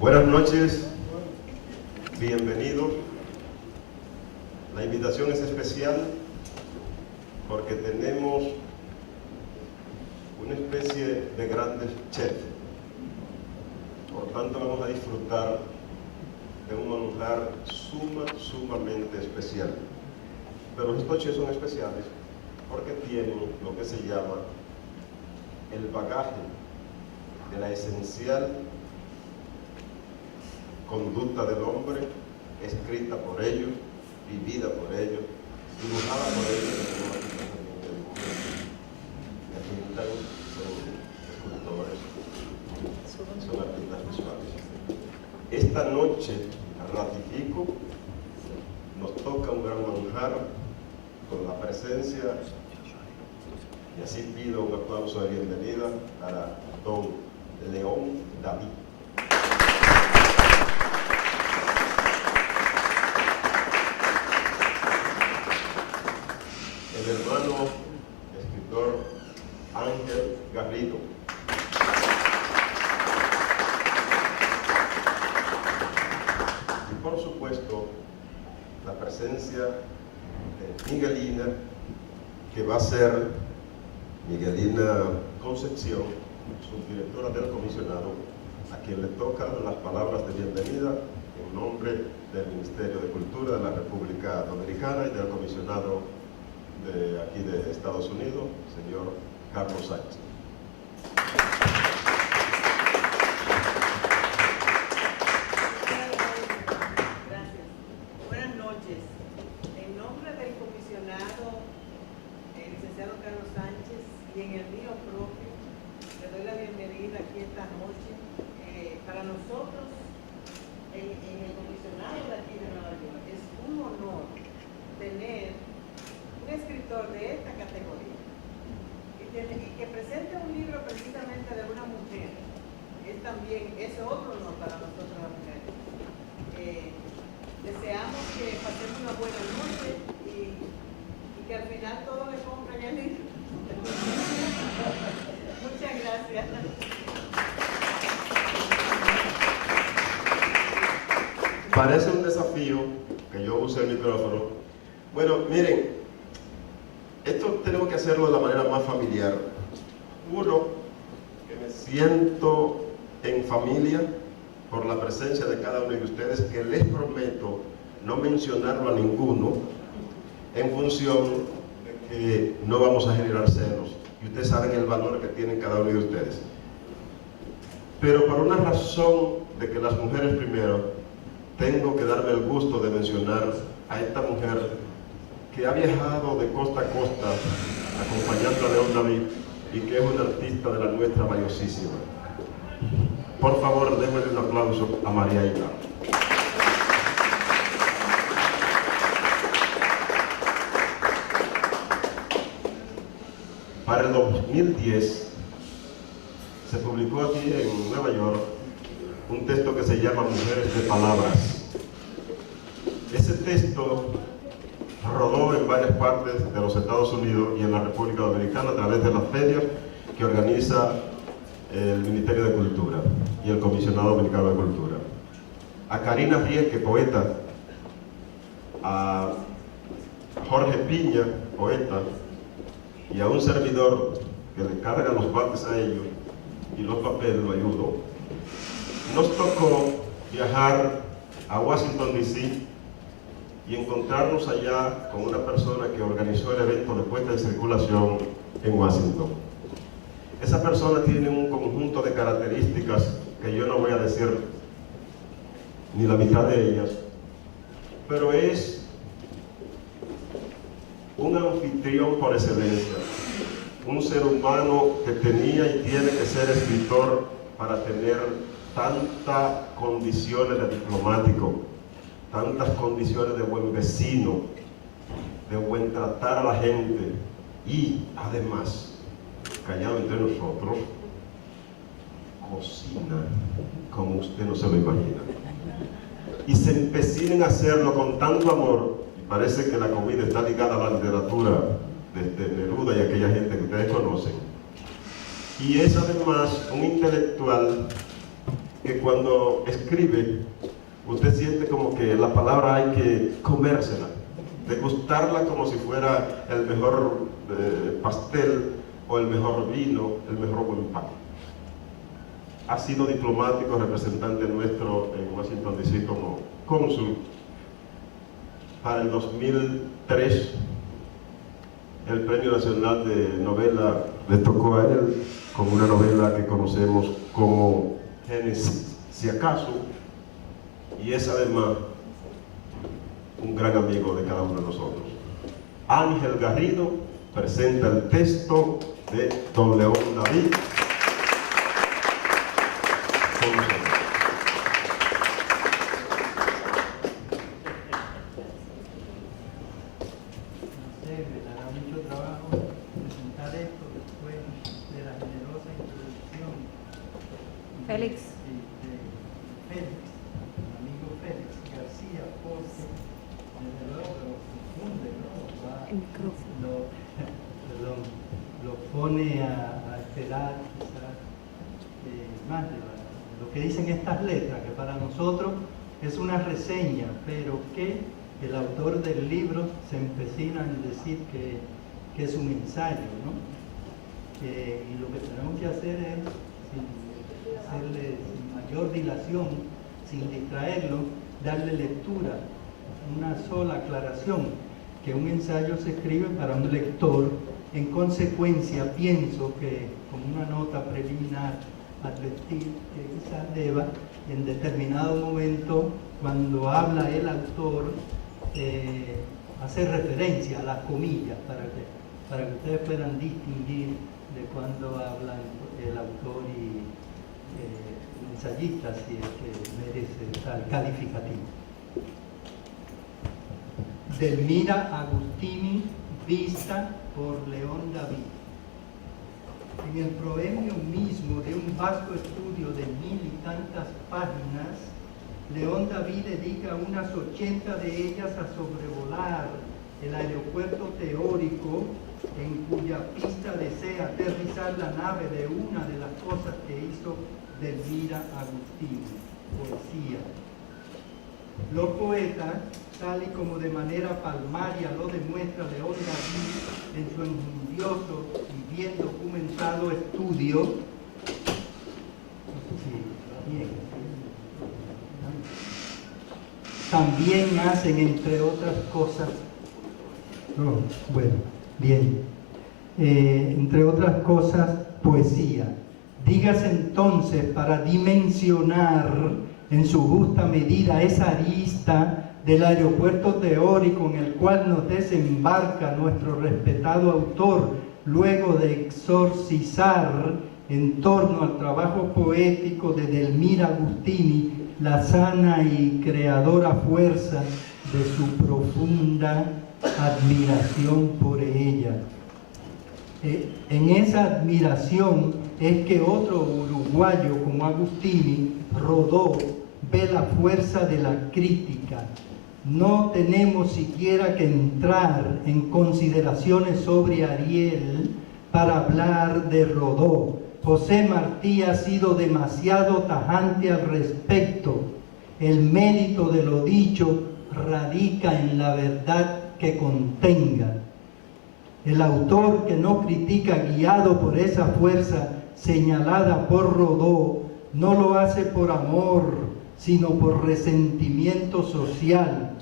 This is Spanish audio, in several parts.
Buenas noches, bienvenidos. La invitación es especial porque tenemos una especie de grandes chefs. Por tanto, vamos a disfrutar de un manjar sumamente especial. Pero estos chefs son especiales porque tienen lo que se llama el bagaje de la esencial conducta del hombre, escrita por ellos, vivida por ellos, dibujada por ellos. Son escultores, son artistas visuales. Esta noche, ratifico, nos toca un gran manjar con la presencia, y así pido un aplauso de bienvenida para don León David. El hermano escritor Ángel Garrido. Y por supuesto, la presencia de Miguelina, que va a ser Miguelina Concepción, subdirectora del comisionado, a quien le tocan las palabras de bienvenida en nombre del Ministerio de Cultura de la República Dominicana y del comisionado de aquí de Estados Unidos, señor Carlos Sánchez. Gracias. Buenas noches. En nombre del comisionado, el licenciado Carlos Sánchez, y en el mío propio, le doy la bienvenida aquí esta noche. Para nosotros, en el comisionado de aquí de Nueva York, es un honor tener un escritor de esta categoría y que presente un libro precisamente de una mujer. Es otro honor para nosotros las mujeres. Deseamos que pasemos una buena noche y que al final todos le compren el libro. Muchas gracias. Parece un desafío que yo use el micrófono. Bueno, miren, esto tenemos que hacerlo de la manera más familiar. Uno, que me siento en familia por la presencia de cada uno de ustedes, que les prometo no mencionarlo a ninguno en función de que no vamos a generar celos. Y ustedes saben el valor que tienen cada uno de ustedes. Pero por una razón de que las mujeres primero, tengo que darme el gusto de mencionar a esta mujer que ha viajado de costa a costa acompañando a León David y que es una artista de la nuestra valiosísima. Por favor, démosle un aplauso a María Hilda. Para el 2010 se publicó aquí en Nueva York un texto que se llama Mujeres de Palabras. Ese texto rodó en varias partes de los Estados Unidos y en la República Dominicana a través de las ferias que organiza el Ministerio de Cultura y el Comisionado Dominicano de Cultura. A Karina Rieke, poeta, a Jorge Piña, poeta, y a un servidor que le carga los bates a ellos y los papeles lo ayudó. Nos tocó viajar a Washington, D.C. y encontrarnos allá con una persona que organizó el evento de puesta en circulación en Washington. Esa persona tiene un conjunto de características que yo no voy a decir ni la mitad de ellas, pero es un anfitrión por excelencia, un ser humano que tenía y tiene que ser escritor para tener tantas condiciones de diplomático, tantas condiciones de buen vecino, de buen tratar a la gente y además, callado entre nosotros, cocina como usted no se lo imagina. Y se empecina en hacerlo con tanto amor, y parece que la comida está ligada a la literatura de Neruda y aquella gente que ustedes conocen. Y es además un intelectual que cuando escribe, usted siente como que la palabra hay que comérsela, degustarla como si fuera el mejor pastel o el mejor vino, el mejor buen pan. Ha sido diplomático, representante nuestro en Washington DC como cónsul. Para el 2003, el Premio Nacional de Novela le tocó a él con una novela que conocemos como Génesis, si acaso, y es además un gran amigo de cada uno de nosotros. Ángel Garrido presenta el texto de Don León David. Félix. Félix, mi amigo Félix García, porque desde luego lo confunde, ¿no? Lo pone a esperar quizás más de lo que dicen estas letras, que para nosotros es una reseña, pero que el autor del libro se empecina en decir que es un ensayo, ¿no? Y lo que tenemos que hacer es hacerle sin mayor dilación, sin distraerlo, darle lectura, una sola aclaración, que un ensayo se escribe para un lector. En consecuencia, pienso que como una nota preliminar advertir que quizás deba en determinado momento, cuando habla el autor, hacer referencia a las comillas para que ustedes puedan distinguir de cuando habla el autor y el ensayista, si es que merece tal calificativo. Delmira Agustini, vista por León David. En el proemio mismo de un vasto estudio de 1000 y tantas páginas, León David dedica unas 80 de ellas a sobrevolar el aeropuerto teórico en cuya pista desea aterrizar la nave de una de las cosas que hizo Delmira Agustini, poesía. Los poetas, tal y como de manera palmaria lo demuestra León David en su enjundioso y bien documentado estudio, también hacen, entre otras cosas, entre otras cosas, poesía. Dígase entonces, para dimensionar en su justa medida esa arista del aeropuerto teórico en el cual nos desembarca nuestro respetado autor, luego de exorcizar en torno al trabajo poético de Delmira Agustini la sana y creadora fuerza de su profunda admiración por ella. En esa admiración es que otro uruguayo como Agustini, Rodó, ve la fuerza de la crítica. No tenemos siquiera que entrar en consideraciones sobre Ariel para hablar de Rodó. José Martí ha sido demasiado tajante al respecto. El mérito de lo dicho radica en la verdad que contenga. El autor que no critica guiado por esa fuerza señalada por Rodó no lo hace por amor, sino por resentimiento social.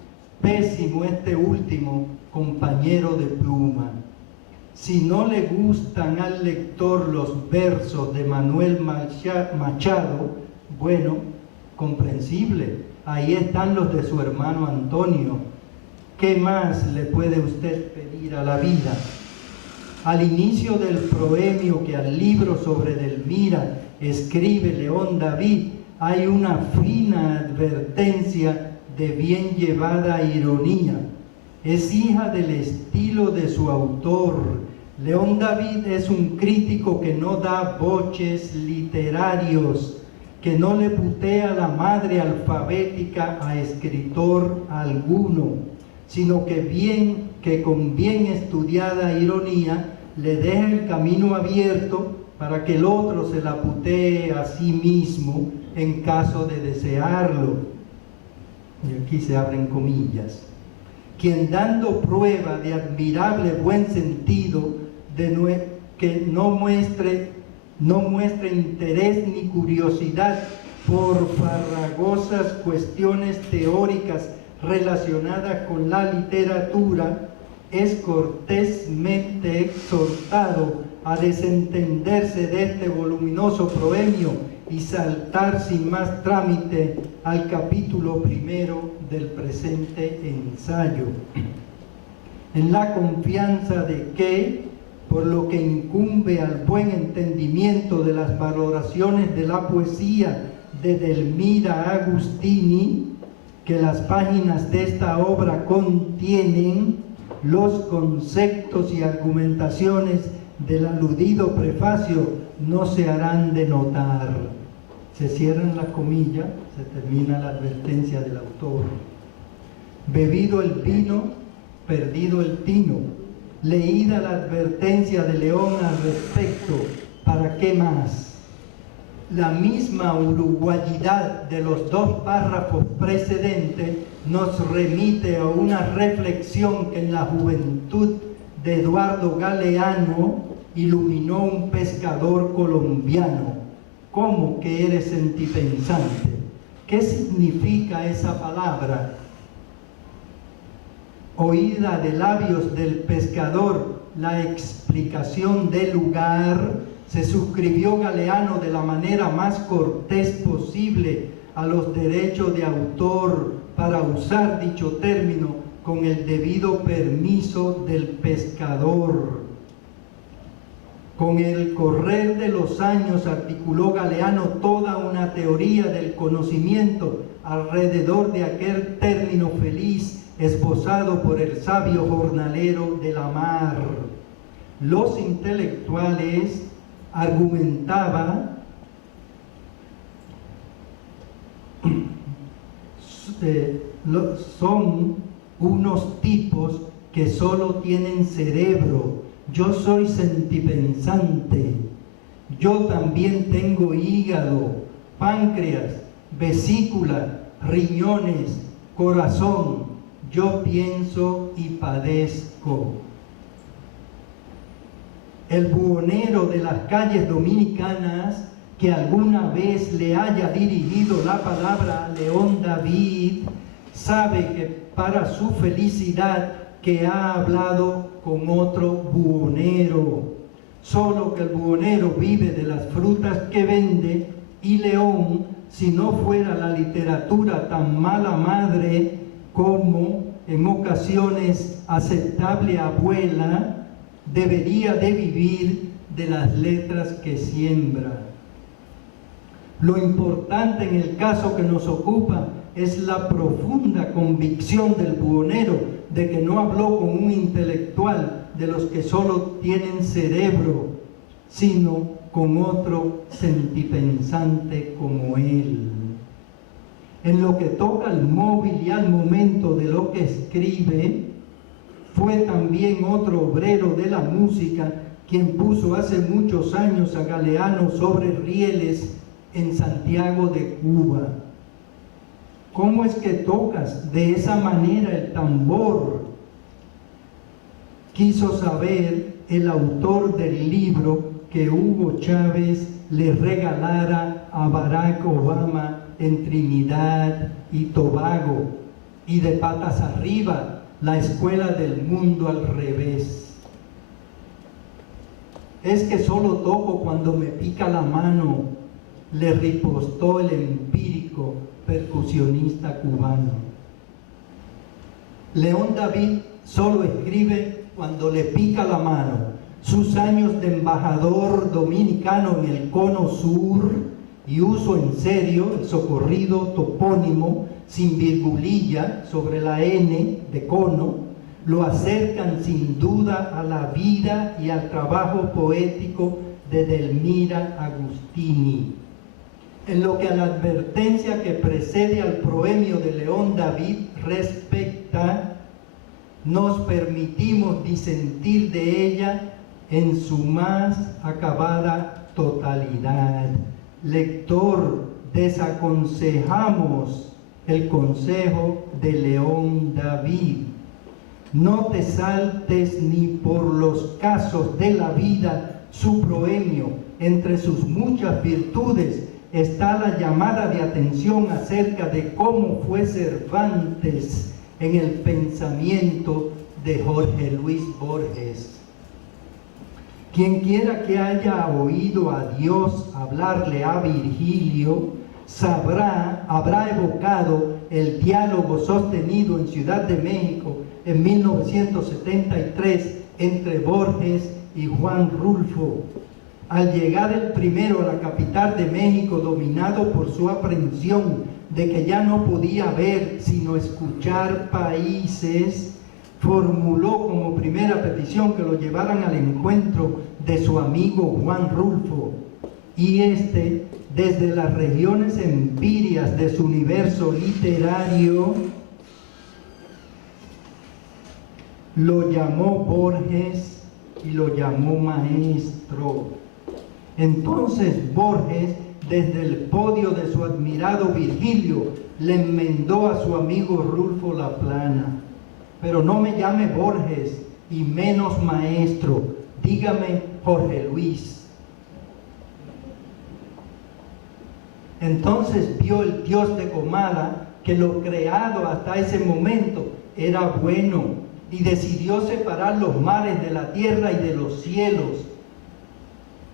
Pésimo este último, compañero de pluma. Si no le gustan al lector los versos de Manuel Machado, bueno, comprensible, ahí están los de su hermano Antonio. ¿Qué más le puede usted pedir a la vida? Al inicio del proemio que al libro sobre Delmira escribe León David, hay una fina advertencia de bien llevada ironía. Es hija del estilo de su autor. León David es un crítico que no da boches literarios, que no le putea la madre alfabética a escritor alguno, sino que con bien estudiada ironía le deja el camino abierto para que el otro se la putee a sí mismo en caso de desearlo. Y aquí se abren comillas. Quien dando prueba de admirable buen sentido, que no muestre interés ni curiosidad por farragosas cuestiones teóricas relacionadas con la literatura, es cortésmente exhortado a desentenderse de este voluminoso proemio y saltar sin más trámite al capítulo primero del presente ensayo, en la confianza de que, por lo que incumbe al buen entendimiento de las valoraciones de la poesía de Edelmira Agustini, que las páginas de esta obra contienen, los conceptos y argumentaciones del aludido prefacio no se harán de notar. Se cierran las comillas, se termina la advertencia del autor. Bebido el vino, perdido el tino. Leída la advertencia de León al respecto, ¿para qué más? La misma uruguayidad de los dos párrafos precedentes nos remite a una reflexión que en la juventud de Eduardo Galeano iluminó un pescador colombiano. ¿Cómo que eres sentipensante? ¿Qué significa esa palabra? Oída de labios del pescador la explicación del lugar, se suscribió Galeano de la manera más cortés posible a los derechos de autor para usar dicho término con el debido permiso del pescador. Con el correr de los años articuló Galeano toda una teoría del conocimiento alrededor de aquel término feliz esbozado por el sabio jornalero de la mar. Los intelectuales argumentaban son unos tipos que solo tienen cerebro. Yo soy sentipensante. Yo también tengo hígado, páncreas, vesícula, riñones, corazón. Yo pienso y padezco. El buhonero de las calles dominicanas que alguna vez le haya dirigido la palabra a León David sabe que para su felicidad que ha hablado con otro buhonero, solo que el buhonero vive de las frutas que vende y León, si no fuera la literatura tan mala madre como en ocasiones aceptable abuela, debería de vivir de las letras que siembra. Lo importante en el caso que nos ocupa es la profunda convicción del buhonero de que no habló con un intelectual de los que solo tienen cerebro, sino con otro sentipensante como él. En lo que toca al móvil y al momento de lo que escribe, fue también otro obrero de la música quien puso hace muchos años a Galeano sobre rieles en Santiago de Cuba. ¿Cómo es que tocas de esa manera el tambor? Quiso saber el autor del libro que Hugo Chávez le regalara a Barack Obama en Trinidad y Tobago, y de patas arriba, la escuela del mundo al revés. Es que solo toco cuando me pica la mano, le ripostó el empírico percusionista cubano. León David solo escribe cuando le pica la mano. Sus años de embajador dominicano en el Cono Sur y uso en serio el socorrido topónimo sin virgulilla sobre la N de cono, lo acercan sin duda a la vida y al trabajo poético de Edelmira Agustini. En lo que a la advertencia que precede al proemio de León David respecta, nos permitimos disentir de ella en su más acabada totalidad. Lector, desaconsejamos el consejo de León David. No te saltes ni por los casos de la vida su proemio. Entre sus muchas virtudes está la llamada de atención acerca de cómo fue Cervantes en el pensamiento de Jorge Luis Borges. Quien quiera que haya oído a Dios hablarle a Virgilio, habrá evocado el diálogo sostenido en Ciudad de México en 1973 entre Borges y Juan Rulfo. Al llegar el primero a la capital de México, dominado por su aprensión de que ya no podía ver sino escuchar países, formuló como primera petición que lo llevaran al encuentro de su amigo Juan Rulfo, y este, desde las regiones empíreas de su universo literario, lo llamó Borges y lo llamó maestro. Entonces Borges, desde el podio de su admirado Virgilio, le enmendó a su amigo Rulfo la plana: pero no me llame Borges y menos maestro, dígame Jorge Luis. Entonces vio el dios de Comala que lo creado hasta ese momento era bueno y decidió separar los mares de la tierra y de los cielos.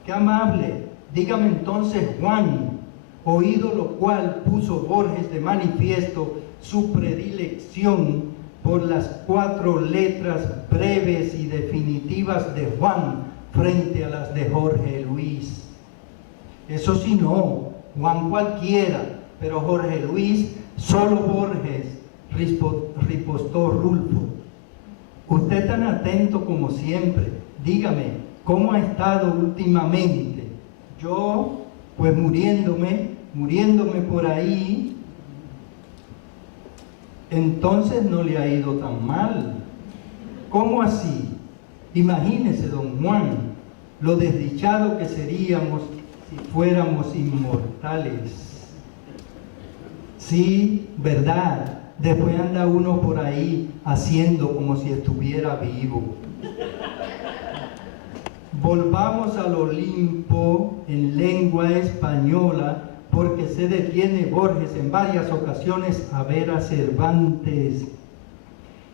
¡Qué amable! Dígame entonces Juan, oído lo cual puso Borges de manifiesto su predilección por las 4 letras breves y definitivas de Juan frente a las de Jorge Luis. Eso sí, no, Juan cualquiera, pero Jorge Luis, solo Borges, ripostó Rulfo. Usted tan atento como siempre, dígame, ¿cómo ha estado últimamente? Yo, pues muriéndome por ahí. Entonces no le ha ido tan mal. ¿Cómo así? Imagínese, don Juan, lo desdichado que seríamos si fuéramos inmortales. Sí, verdad. Después anda uno por ahí haciendo como si estuviera vivo. Volvamos al Olimpo en lengua española, porque se detiene Borges en varias ocasiones a ver a Cervantes.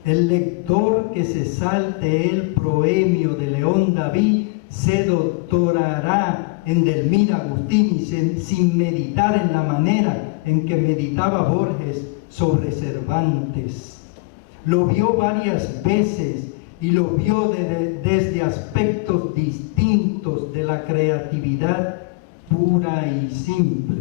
El lector que se salte el proemio de León David se doctorará en Delmir Agustín sin meditar en la manera en que meditaba Borges sobre Cervantes. Lo vio varias veces y lo vio desde aspectos distintos de la creatividad pura y simple.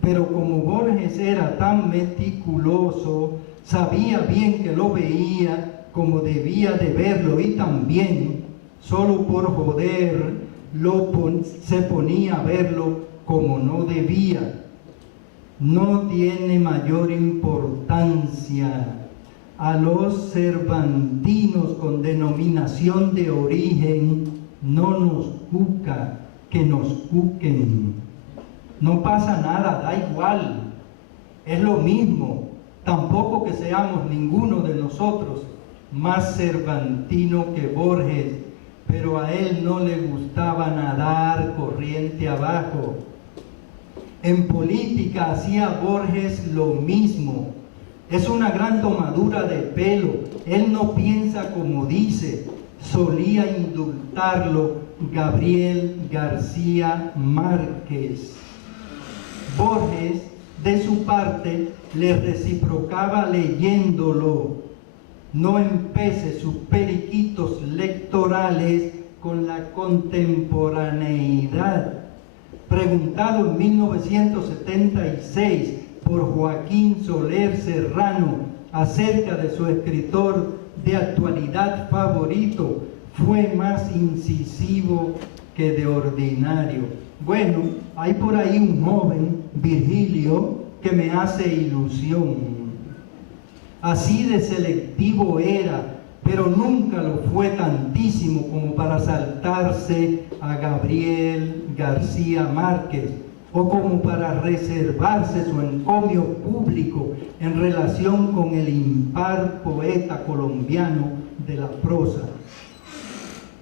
Pero como Borges era tan meticuloso, sabía bien que lo veía como debía de verlo, y también, solo por joder, se ponía a verlo como no debía. No tiene mayor importancia. A los cervantinos con denominación de origen no nos cuca que nos cuquen. No pasa nada, da igual, es lo mismo. Tampoco que seamos ninguno de nosotros más cervantino que Borges, pero a él no le gustaba nadar corriente abajo. En política hacía Borges lo mismo. Es una gran tomadura de pelo. Él no piensa como dice. Solía indultarlo Gabriel García Márquez. Borges, de su parte, le reciprocaba leyéndolo. No empece sus periquitos lectorales con la contemporaneidad. Preguntado en 1976 por Joaquín Soler Serrano acerca de su escritor de actualidad favorito, fue más incisivo que de ordinario. Bueno, hay por ahí un joven, Virgilio, que me hace ilusión. Así de selectivo era, pero nunca lo fue tantísimo como para saltarse a Gabriel García Márquez. o como para reservarse su encomio público en relación con el impar poeta colombiano de la prosa.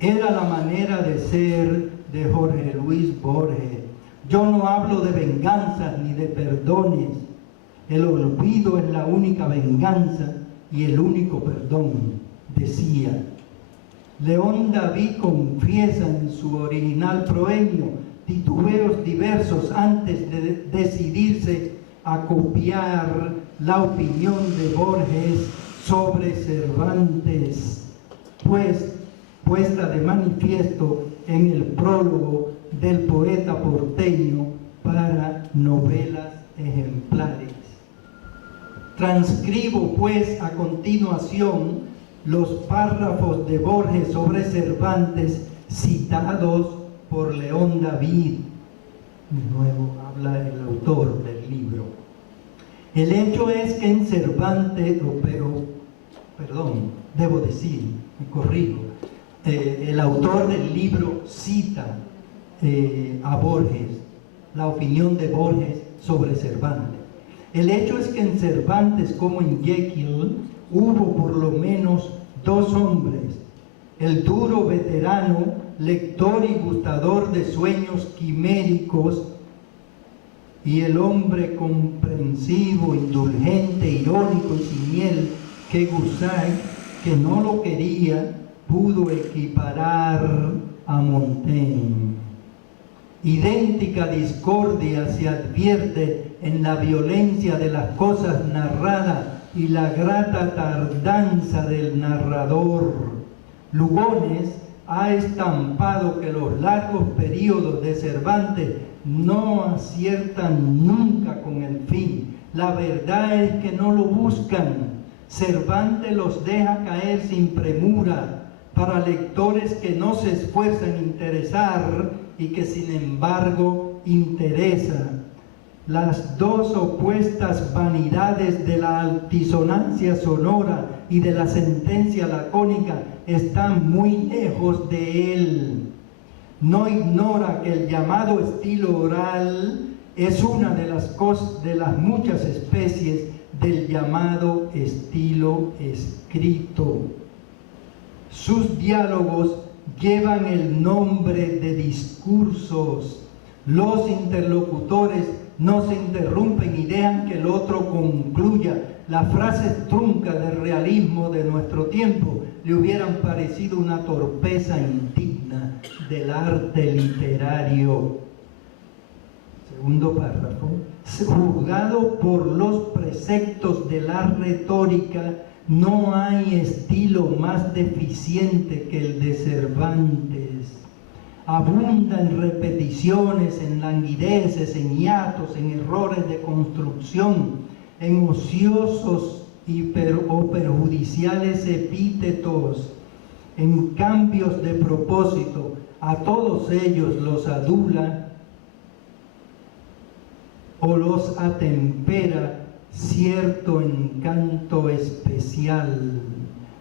Era la manera de ser de Jorge Luis Borges. Yo no hablo de venganzas ni de perdones. El olvido es la única venganza y el único perdón, decía. León David confiesa en su original proemio titubeos diversos antes de decidirse a copiar la opinión de Borges sobre Cervantes, pues puesta de manifiesto en el prólogo del poeta porteño para Novelas Ejemplares. Transcribo pues a continuación los párrafos de Borges sobre Cervantes citados por León David. De nuevo habla el autor del libro. El hecho es que en Cervantes, debo decir, me corrijo, el autor del libro cita a Borges, la opinión de Borges sobre Cervantes. El hecho es que en Cervantes, como en Jekyll, hubo por lo menos dos hombres: el duro veterano, lector y gustador de sueños quiméricos, y el hombre comprensivo, indulgente, irónico y sin miel que Gussac, que no lo quería, pudo equiparar a Montaigne. Idéntica discordia se advierte en la violencia de las cosas narradas y la grata tardanza del narrador. Lugones ha estampado que los largos periodos de Cervantes no aciertan nunca con el fin. La verdad es que no lo buscan. Cervantes los deja caer sin premura para lectores que no se esfuerzan en interesar y que sin embargo interesan. Las dos opuestas vanidades de la altisonancia sonora y de la sentencia lacónica están muy lejos de él. No ignora que el llamado estilo oral es una de las muchas especies del llamado estilo escrito. Sus diálogos llevan el nombre de discursos. Los interlocutores no se interrumpen y dejan que el otro concluya. Las frases truncas del realismo de nuestro tiempo le hubieran parecido una torpeza indigna del arte literario. Segundo párrafo. Juzgado por los preceptos de la retórica, no hay estilo más deficiente que el de Cervantes. Abunda en repeticiones, en languideces, en hiatos, en errores de construcción, en ociosos o perjudiciales epítetos, en cambios de propósito. A todos ellos los adula o los atempera cierto encanto especial.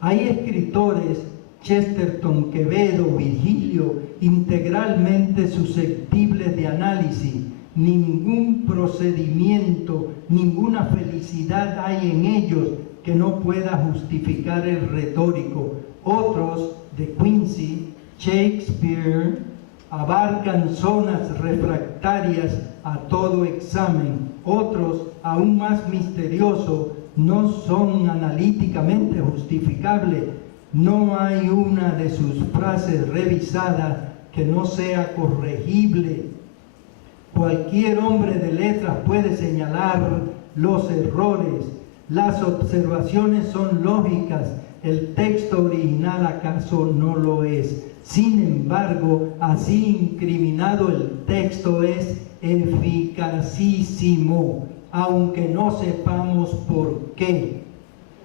Hay escritores, Chesterton, Quevedo, Virgilio, integralmente susceptibles de análisis. Ningún procedimiento, ninguna felicidad hay en ellos que no pueda justificar el retórico. Otros, de Quincy, Shakespeare, abarcan zonas refractarias a todo examen. Otros, aún más misteriosos, no son analíticamente justificables. No hay una de sus frases revisada que no sea corregible. Cualquier hombre de letras puede señalar los errores. Las observaciones son lógicas. ¿El texto original acaso no lo es? Sin embargo, así incriminado, el texto es eficacísimo, aunque no sepamos por qué.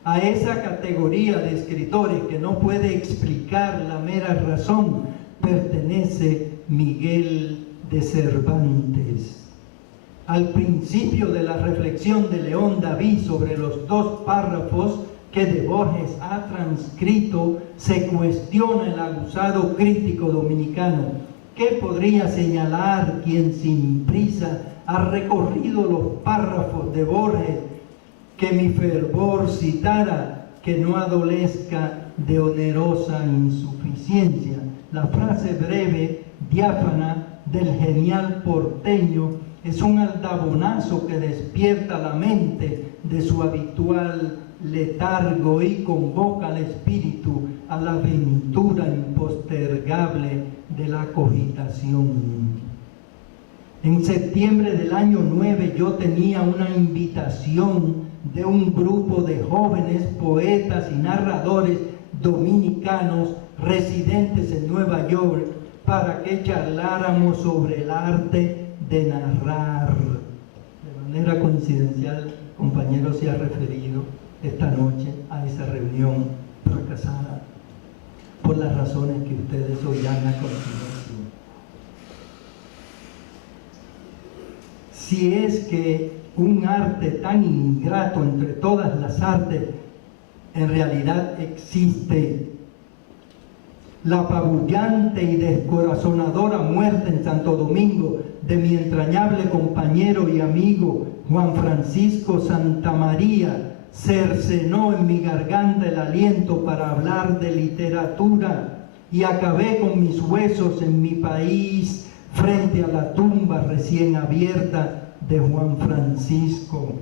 A esa categoría de escritores que no puede explicar la mera razón pertenece Miguel de Cervantes. Al principio de la reflexión de León David sobre los dos párrafos que de Borges ha transcrito, se cuestiona el aguzado crítico dominicano: ¿Qué podría señalar quien sin prisa ha recorrido los párrafos de Borges que mi fervor citara, que no adolezca de onerosa insuficiencia? La frase breve, diáfana del genial porteño es un aldabonazo que despierta la mente de su habitual letargo y convoca al espíritu a la aventura impostergable de la cogitación. En septiembre del año 9 yo tenía una invitación de un grupo de jóvenes poetas y narradores dominicanos residentes en Nueva York para que charláramos sobre el arte de narrar. De manera coincidencial, compañero se ha referido esta noche a esa reunión fracasada por las razones que ustedes oirán a continuación. Si es que un arte tan ingrato entre todas las artes en realidad existe, la apabullante y descorazonadora muerte en Santo Domingo de mi entrañable compañero y amigo Juan Francisco Santamaría cercenó en mi garganta el aliento para hablar de literatura y acabé con mis huesos en mi país frente a la tumba recién abierta de Juan Francisco,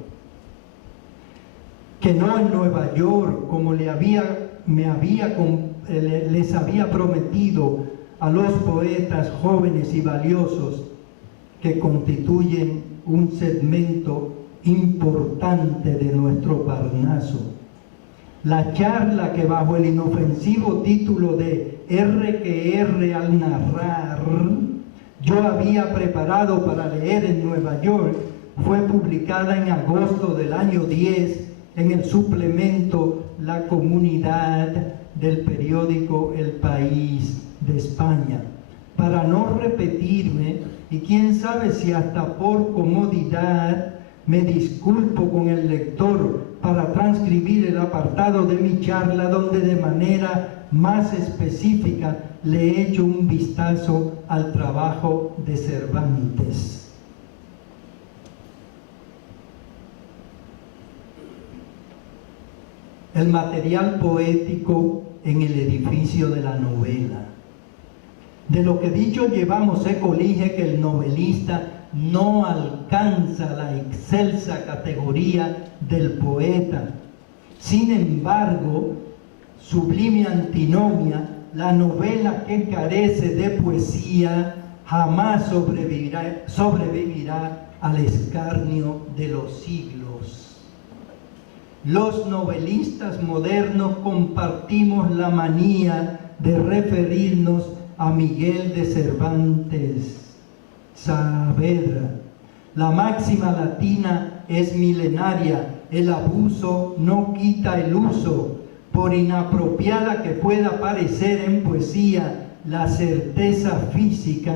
que no en Nueva York, como les había prometido a los poetas jóvenes y valiosos que constituyen un segmento importante de nuestro Parnaso. La charla que bajo el inofensivo título de R que R al narrar yo había preparado para leer en Nueva York fue publicada en agosto del año 10 en el suplemento La Comunidad del periódico El País de España. Para no repetirme, y quién sabe si hasta por comodidad, me disculpo con el lector para transcribir el apartado de mi charla donde de manera más específica le he hecho un vistazo al trabajo de Cervantes. El material poético en el edificio de la novela. De lo que dicho llevamos se colige que el novelista no alcanza la excelsa categoría del poeta. Sin embargo, sublime antinomia, la novela que carece de poesía jamás sobrevivirá al escarnio de los siglos. Los novelistas modernos compartimos la manía de referirnos a Miguel de Cervantes Saavedra. La máxima latina es milenaria: el abuso no quita el uso. Por inapropiada que pueda parecer en poesía la certeza física,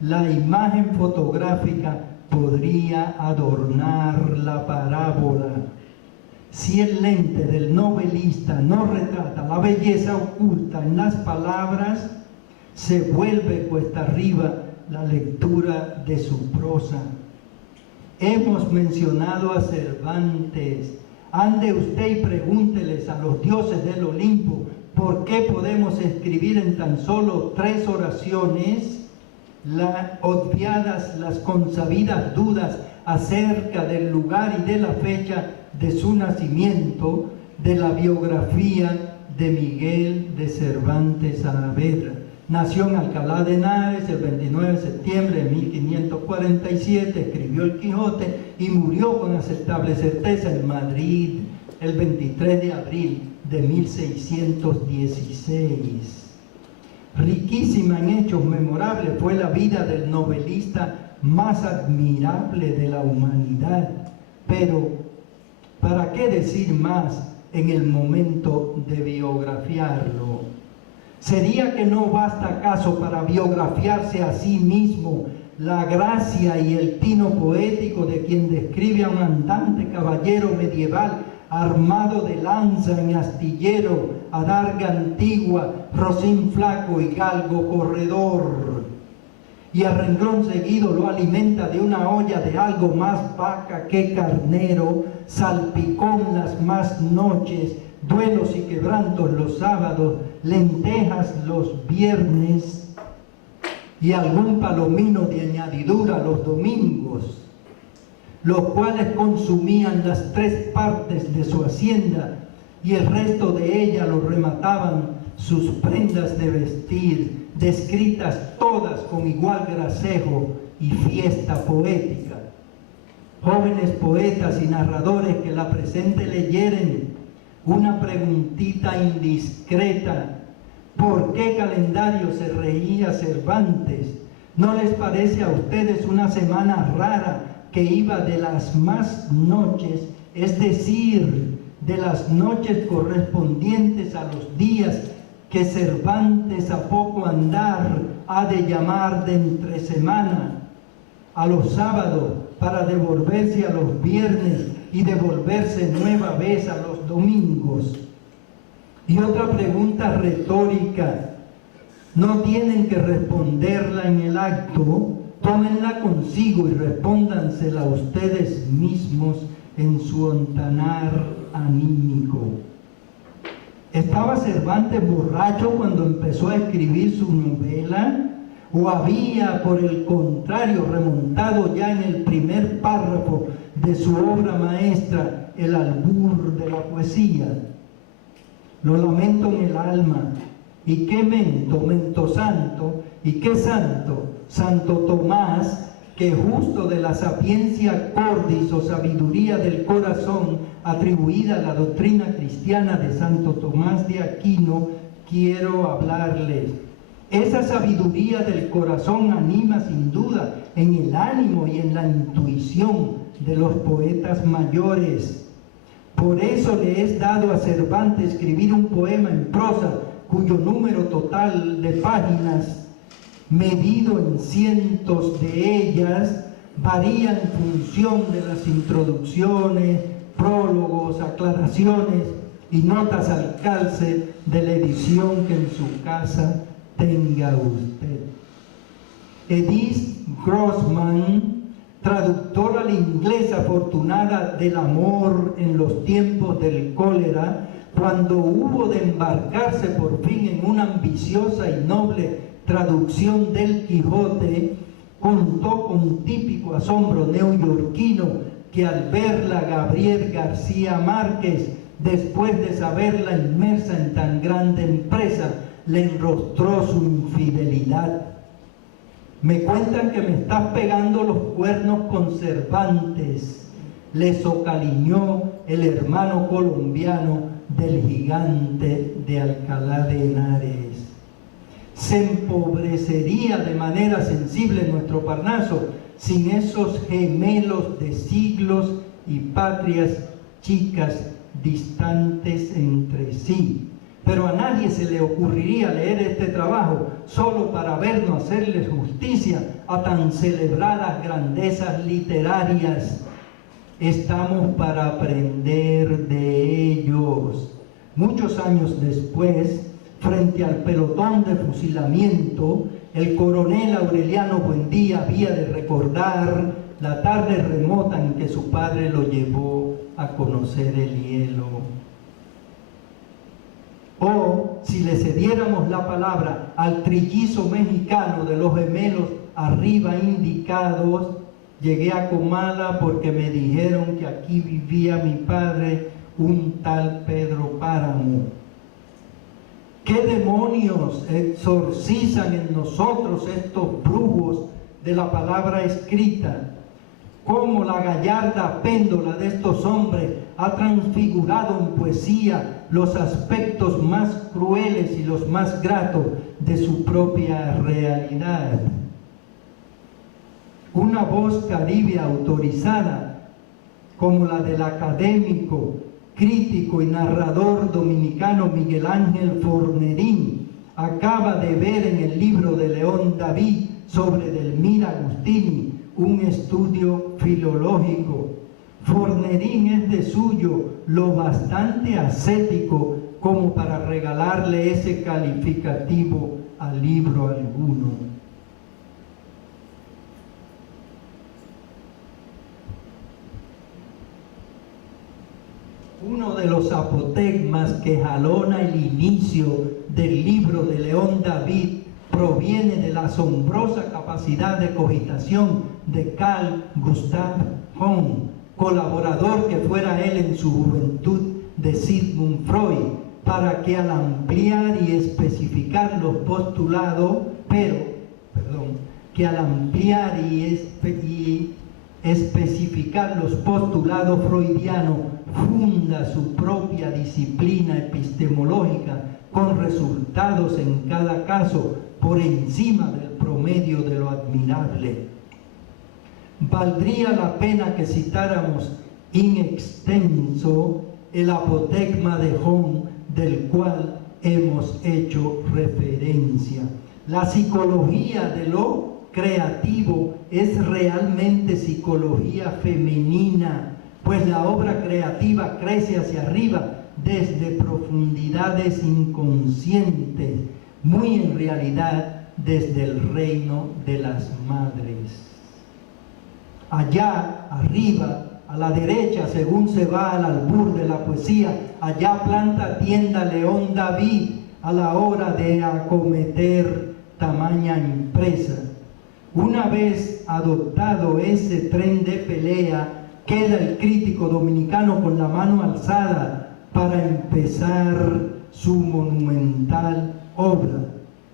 la imagen fotográfica podría adornar la parábola. Si el lente del novelista no retrata la belleza oculta en las palabras, se vuelve cuesta arriba la lectura de su prosa. Hemos mencionado a Cervantes. Ande usted y pregúnteles a los dioses del Olimpo por qué podemos escribir en tan solo 3 oraciones obviadas las consabidas dudas acerca del lugar y de la fecha de su nacimiento de la biografía de Miguel de Cervantes Saavedra. Nació en Alcalá de Henares el 29 de septiembre de 1547, escribió el Quijote y murió con aceptable certeza en Madrid el 23 de abril de 1616. Riquísima en hechos memorables fue la vida del novelista más admirable de la humanidad, pero ¿para qué decir más en el momento de biografiarlo? ¿Sería que no basta acaso para biografiarse a sí mismo la gracia y el tino poético de quien describe a un andante caballero medieval armado de lanza en astillero, adarga antigua, rocín flaco y galgo corredor? y a renglón seguido lo alimenta de una olla de algo más vaca que carnero, salpicón las más noches, duelos y quebrantos los sábados, lentejas los viernes y algún palomino de añadidura los domingos, los cuales consumían las 3 partes de su hacienda y el resto de ella lo remataban sus prendas de vestir, descritas todas con igual gracejo y fiesta poética. Jóvenes poetas y narradores que la presente leyeren, una preguntita indiscreta: ¿por qué calendario se reía Cervantes? ¿No les parece a ustedes una semana rara que iba de las más noches, es decir, de las noches correspondientes a los días que Cervantes a poco andar ha de llamar de entre semana, a los sábados para devolverse a los viernes y devolverse nueva vez a los domingos? Y otra pregunta retórica, no tienen que responderla en el acto, tómenla consigo y respóndansela ustedes mismos en su ontanar anímico. ¿Estaba Cervantes borracho cuando empezó a escribir su novela? ¿O había, por el contrario, remontado ya en el primer párrafo de su obra maestra el albur de la poesía? Lo lamento en el alma. ¿Y qué mento santo? ¿Y qué santo? Santo Tomás, que justo de la sapiencia cordis o sabiduría del corazón atribuida a la doctrina cristiana de Santo Tomás de Aquino, quiero hablarles. Esa sabiduría del corazón anima sin duda en el ánimo y en la intuición de los poetas mayores. Por eso le es dado a Cervantes escribir un poema en prosa cuyo número total de páginas, medido en cientos de ellas, varía en función de las introducciones, prólogos, aclaraciones y notas al calce de la edición que en su casa tenga usted. Edith Grossman, traductora al inglés afortunada del amor en los tiempos del cólera, cuando hubo de embarcarse por fin en una ambiciosa y noble traducción del Quijote, contó con típico asombro neoyorquino que al verla Gabriel García Márquez, después de saberla inmersa en tan grande empresa, le enrostró su infidelidad. Me cuentan que me estás pegando los cuernos con Cervantes, le socaliñó el hermano colombiano del gigante de Alcalá de Henares. Se empobrecería de manera sensible nuestro Parnaso sin esos gemelos de siglos y patrias chicas distantes entre sí. Pero a nadie se le ocurriría leer este trabajo solo para vernos hacerles justicia a tan celebradas grandezas literarias. Estamos para aprender de ellos. Muchos años después, frente al pelotón de fusilamiento, el coronel Aureliano Buendía había de recordar la tarde remota en que su padre lo llevó a conocer el hielo. O, si le cediéramos la palabra al trillizo mexicano de los gemelos arriba indicados, llegué a Comala porque me dijeron que aquí vivía mi padre, un tal Pedro Páramo. ¿Qué demonios exorcizan en nosotros estos brujos de la palabra escrita? ¿Cómo la gallarda péndola de estos hombres ha transfigurado en poesía los aspectos más crueles y los más gratos de su propia realidad? Una voz caribe autorizada, como la del académico, crítico y narrador dominicano Miguel Ángel Fornerín, acaba de ver en el libro de León David sobre Delmira Agustini un estudio filológico. Fornerín es de suyo lo bastante ascético como para regalarle ese calificativo a libro alguno. uno de los apotegmas que jalona el inicio del libro de León David proviene de la asombrosa capacidad de cogitación de Carl Gustav Jung, colaborador que fuera él en su juventud de Sigmund Freud, para que al ampliar y especificar los postulados, especificar los postulados freudianos, funda su propia disciplina epistemológica con resultados en cada caso por encima del promedio de lo admirable. Valdría la pena que citáramos in extenso el apotegma de Jung, del cual hemos hecho referencia. La psicología de lo creativo es realmente psicología femenina, pues la obra creativa crece hacia arriba desde profundidades inconscientes, muy en realidad desde el reino de las madres. Allá arriba, a la derecha, según se va al albur de la poesía, allá planta tienda León David a la hora de acometer tamaña empresa. Una vez adoptado ese tren de pelea, queda el crítico dominicano con la mano alzada para empezar su monumental obra.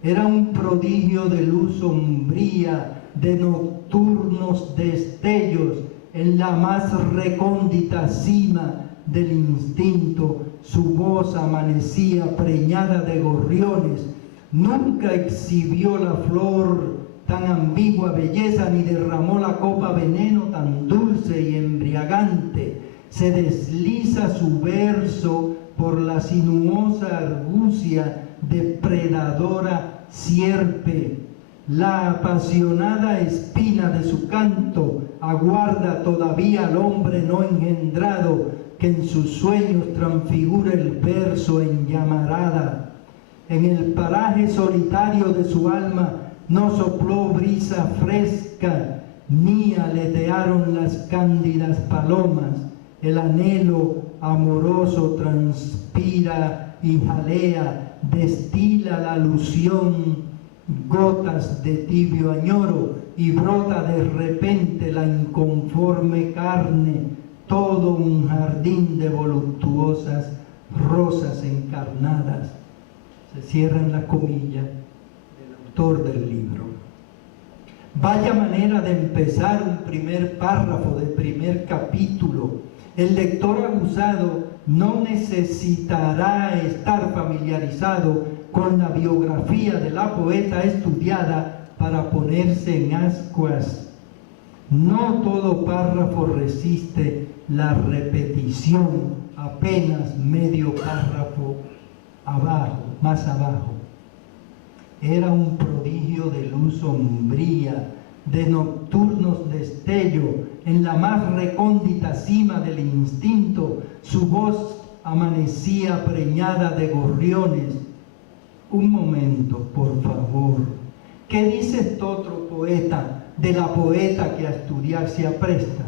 Era un prodigio de luz sombría, de nocturnos destellos en la más recóndita cima del instinto. Su voz amanecía preñada de gorriones. Nunca exhibió la flor tan ambigua belleza, ni derramó la copa veneno tan dulce y embriagante. Se desliza su verso por la sinuosa argucia depredadora sierpe. La apasionada espina de su canto aguarda todavía al hombre no engendrado, que en sus sueños transfigura el verso en llamarada. En el paraje solitario de su alma no sopló brisa fresca, ni aletearon las cándidas palomas. El anhelo amoroso transpira y jalea, destila la alusión, gotas de tibio añoro, y brota de repente la inconforme carne, todo un jardín de voluptuosas rosas encarnadas. Se cierran las comillas del autor del libro. Vaya manera de empezar un primer párrafo de primer capítulo. El lector abusado no necesitará estar familiarizado con la biografía de la poeta estudiada para ponerse en ascuas. No todo párrafo resiste la repetición, apenas medio párrafo abajo, más abajo. Era un prodigio de luz sombría, de nocturnos destellos, en la más recóndita cima del instinto. Su voz amanecía preñada de gorriones. Un momento, por favor. ¿Qué dice este otro poeta de la poeta que a estudiar se apresta?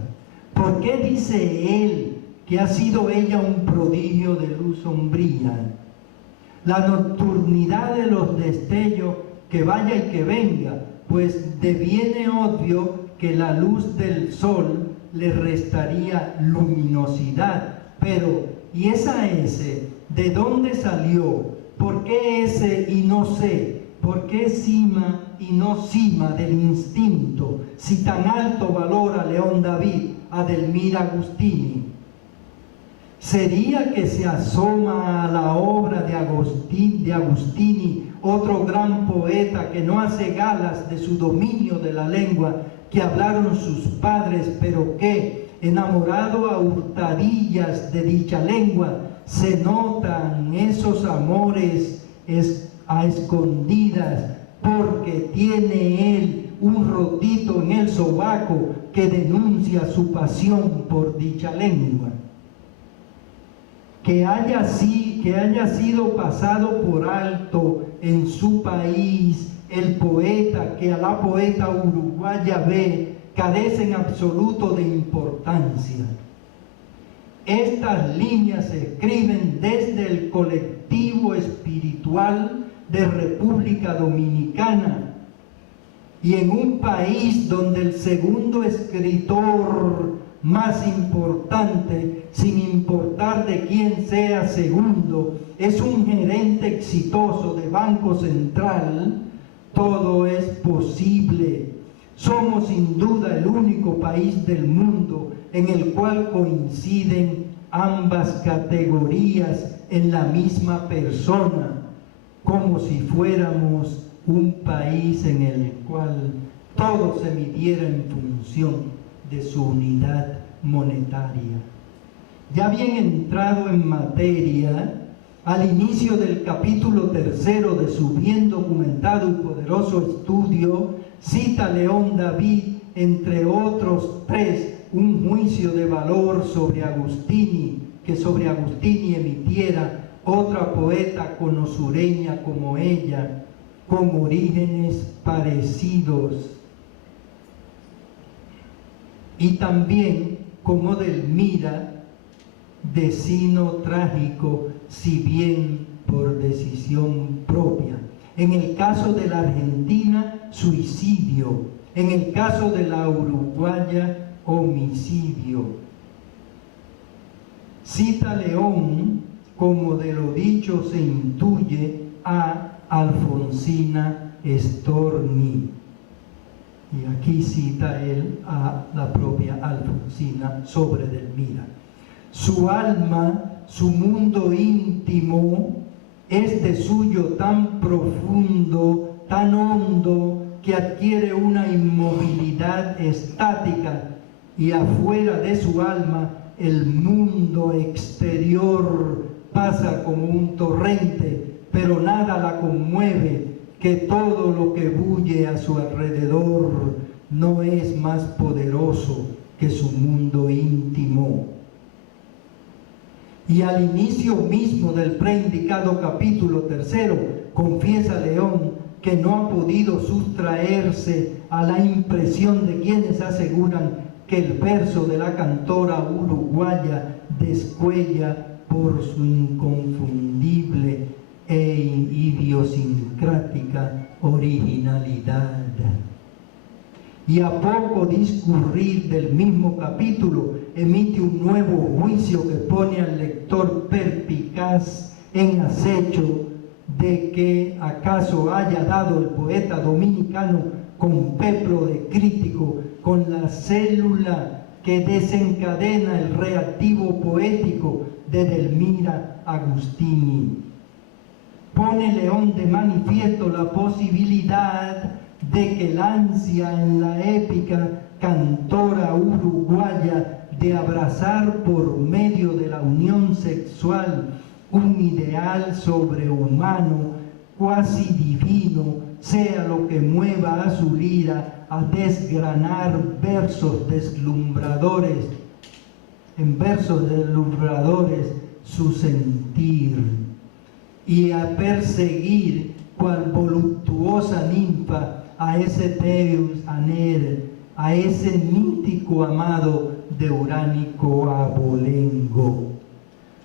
¿Por qué dice él que ha sido ella un prodigio de luz sombría? La nocturnidad de los destellos, que vaya y que venga, pues deviene obvio que la luz del sol le restaría luminosidad. Pero, ¿y esa S? ¿De dónde salió? ¿Por qué S y no C? ¿Por qué cima y no cima del instinto? Si tan alto valora León David a Delmira Agustini. ¿Sería que se asoma a la obra de Agustini, otro gran poeta que no hace galas de su dominio de la lengua que hablaron sus padres, pero que, enamorado a hurtadillas de dicha lengua, se notan esos amores a escondidas, porque tiene él un rotito en el sobaco que denuncia su pasión por dicha lengua? Que haya sido pasado por alto en su país el poeta que a la poeta uruguaya ve, carece en absoluto de importancia. Estas líneas se escriben desde el colectivo espiritual de República Dominicana, y en un país donde el segundo escritor más importante, sin importar de quién sea segundo, es un gerente exitoso de Banco Central, todo es posible. Somos sin duda el único país del mundo en el cual coinciden ambas categorías en la misma persona, como si fuéramos un país en el cual todo se midiera en función de su unidad monetaria. Ya bien entrado en materia, al inicio del capítulo 3 de su bien documentado y poderoso estudio, cita León David, entre otros 3, un juicio de valor sobre Agustini, que sobre Agustini emitiera otra poeta conosureña como ella, con orígenes parecidos. Y también como Delmira, decino trágico, si bien por decisión propia. En el caso de la Argentina, suicidio. En el caso de la uruguaya, homicidio. Cita León, como de lo dicho se intuye, a Alfonsina Storni. Y aquí cita él a la propia Alfonsina sobre Delmira. Su alma, su mundo íntimo, es de suyo tan profundo, tan hondo, que adquiere una inmovilidad estática, y afuera de su alma el mundo exterior pasa como un torrente, pero nada la conmueve, que todo lo que bulle a su alrededor no es más poderoso que su mundo íntimo. Y al inicio mismo del preindicado capítulo 3, confiesa León que no ha podido sustraerse a la impresión de quienes aseguran que el verso de la cantora uruguaya descuella por su inconfundible e idiosincrática originalidad. Y a poco discurrir del mismo capítulo, emite un nuevo juicio que pone al lector perspicaz en acecho de que acaso haya dado el poeta dominicano con peplo de crítico con la célula que desencadena el reactivo poético de Delmira Agustini. Pone León de manifiesto la posibilidad de que el ansia en la épica cantora uruguaya de abrazar por medio de la unión sexual un ideal sobrehumano, cuasi divino, sea lo que mueva a su lira a desgranar versos deslumbradores, en versos deslumbradores su sentir, y a perseguir cual voluptuosa ninfa a ese Teus Aner, a ese mítico amado de Uránico Abolengo.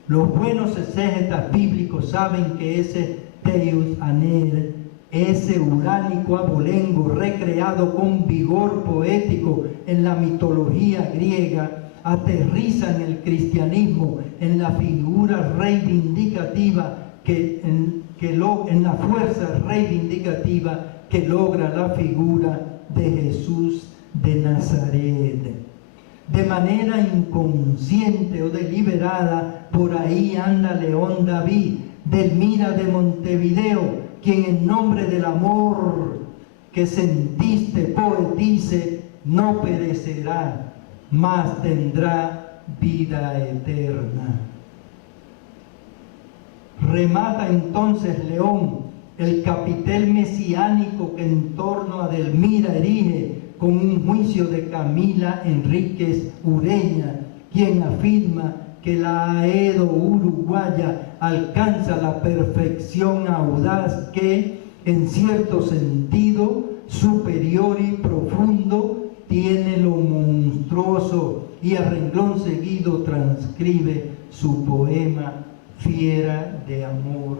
Los buenos exégetas bíblicos saben que ese Teus Aner, ese Uránico Abolengo recreado con vigor poético en la mitología griega, aterriza en el cristianismo en la figura reivindicativa en la fuerza reivindicativa que logra la figura de Jesús de Nazaret. De manera inconsciente o deliberada, por ahí anda León David, Delmira de Montevideo, quien en nombre del amor que sentiste poetice, no perecerá, mas tendrá vida eterna. Remata entonces León el capitel mesiánico que en torno a Delmira erige con un juicio de Camila Enríquez Ureña, quien afirma que la Aedo uruguaya alcanza la perfección audaz que, en cierto sentido superior y profundo, tiene lo monstruoso y a renglón seguido transcribe su poema Fiera de Amor.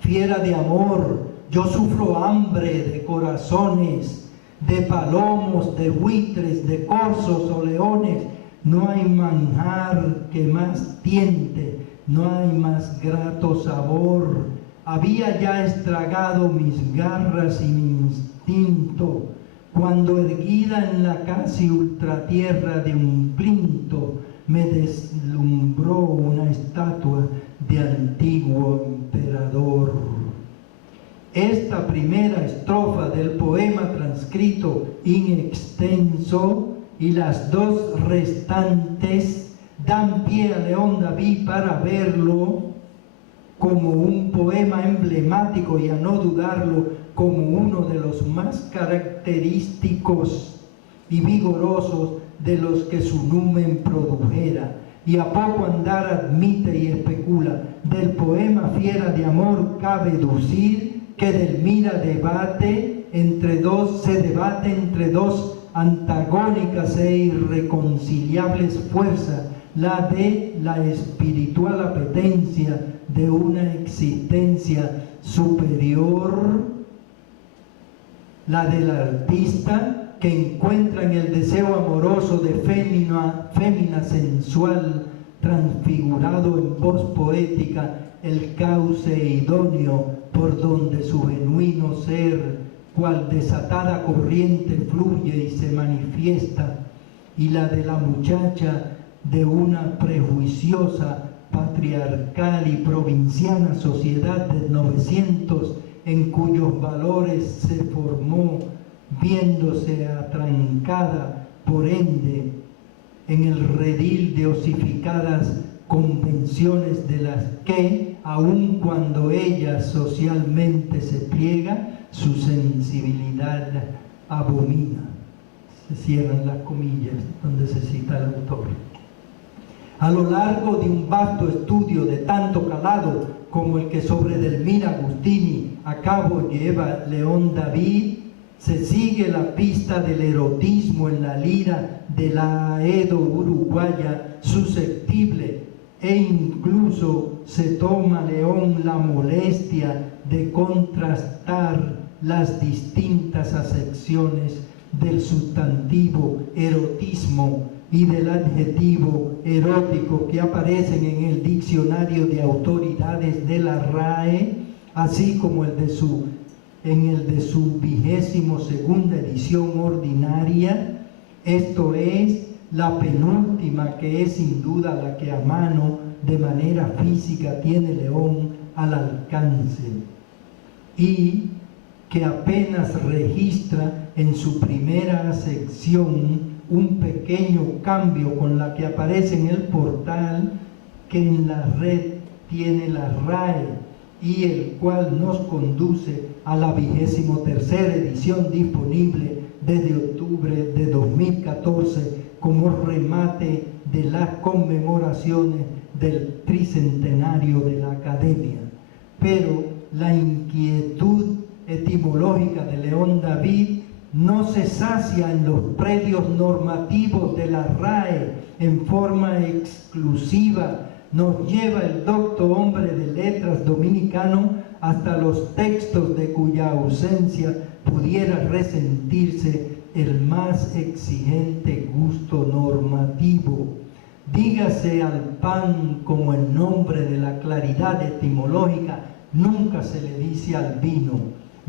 Fiera de amor, yo sufro hambre de corazones, de palomos, de buitres, de corzos o leones. No hay manjar que más tiente, no hay más grato sabor. Había ya estragado mis garras y mi instinto, cuando erguida en la casi ultratierra de un plinto, me deslumbró una estatua de antiguo emperador. Esta primera estrofa del poema transcrito in extenso y las dos restantes dan pie a León David para verlo como un poema emblemático y a no dudarlo como uno de los más característicos y vigorosos de los que su numen produjera. Y a poco andar admite y especula, del poema Fiera de Amor cabe deducir que Delmira se debate entre dos antagónicas e irreconciliables fuerzas, la de la espiritual apetencia de una existencia superior, la del artista que encuentra en el deseo amoroso de fémina sensual transfigurado en voz poética el cauce idóneo por donde su genuino ser, cual desatada corriente, fluye y se manifiesta, y la de la muchacha de una prejuiciosa, patriarcal y provinciana sociedad de 900 en cuyos valores se formó, viéndose atrancada, por ende, en el redil de osificadas convenciones de las que, aun cuando ella socialmente se pliega, su sensibilidad abomina. Se cierran las comillas donde se cita el autor. A lo largo de un vasto estudio de tanto calado como el que sobre Delmira Agustini a cabo lleva León David, se sigue la pista del erotismo en la lira de la Aedo uruguaya susceptible, e incluso se toma León la molestia de contrastar las distintas acepciones del sustantivo erotismo y del adjetivo erótico que aparecen en el diccionario de autoridades de la RAE, así como en el de su 22ª edición ordinaria, esto es, la penúltima, que es sin duda la que a mano de manera física tiene León al alcance, y que apenas registra en su primera sección un pequeño cambio con la que aparece en el portal que en la red tiene la RAE, y el cual nos conduce a la 23ª edición disponible desde octubre de 2014 como remate de las conmemoraciones del tricentenario de la Academia. Pero la inquietud etimológica de León David no se sacia en los predios normativos de la RAE en forma exclusiva. Nos lleva el docto hombre de letras dominicano hasta los textos de cuya ausencia pudiera resentirse el más exigente gusto normativo. Dígase al pan como en nombre de la claridad etimológica, nunca se le dice al vino.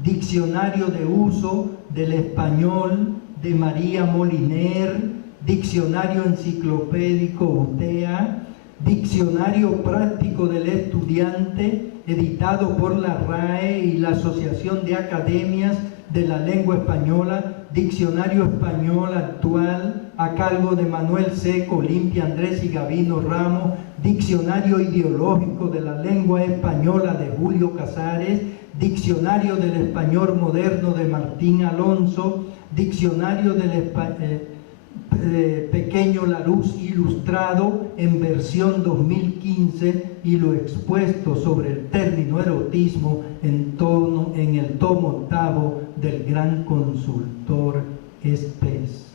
Diccionario de uso del español de María Moliner, Diccionario enciclopédico UTEA, Diccionario práctico del estudiante, editado por la RAE y la Asociación de Academias de la Lengua Española, Diccionario español actual a cargo de Manuel Seco, Olimpia Andrés y Gabino Ramos, Diccionario ideológico de la lengua española de Julio Casares, Diccionario del español moderno de Martín Alonso, Diccionario del pequeño La Luz Ilustrado en versión 2015 y lo expuesto sobre el término erotismo en el tomo 8 del gran consultor Espes.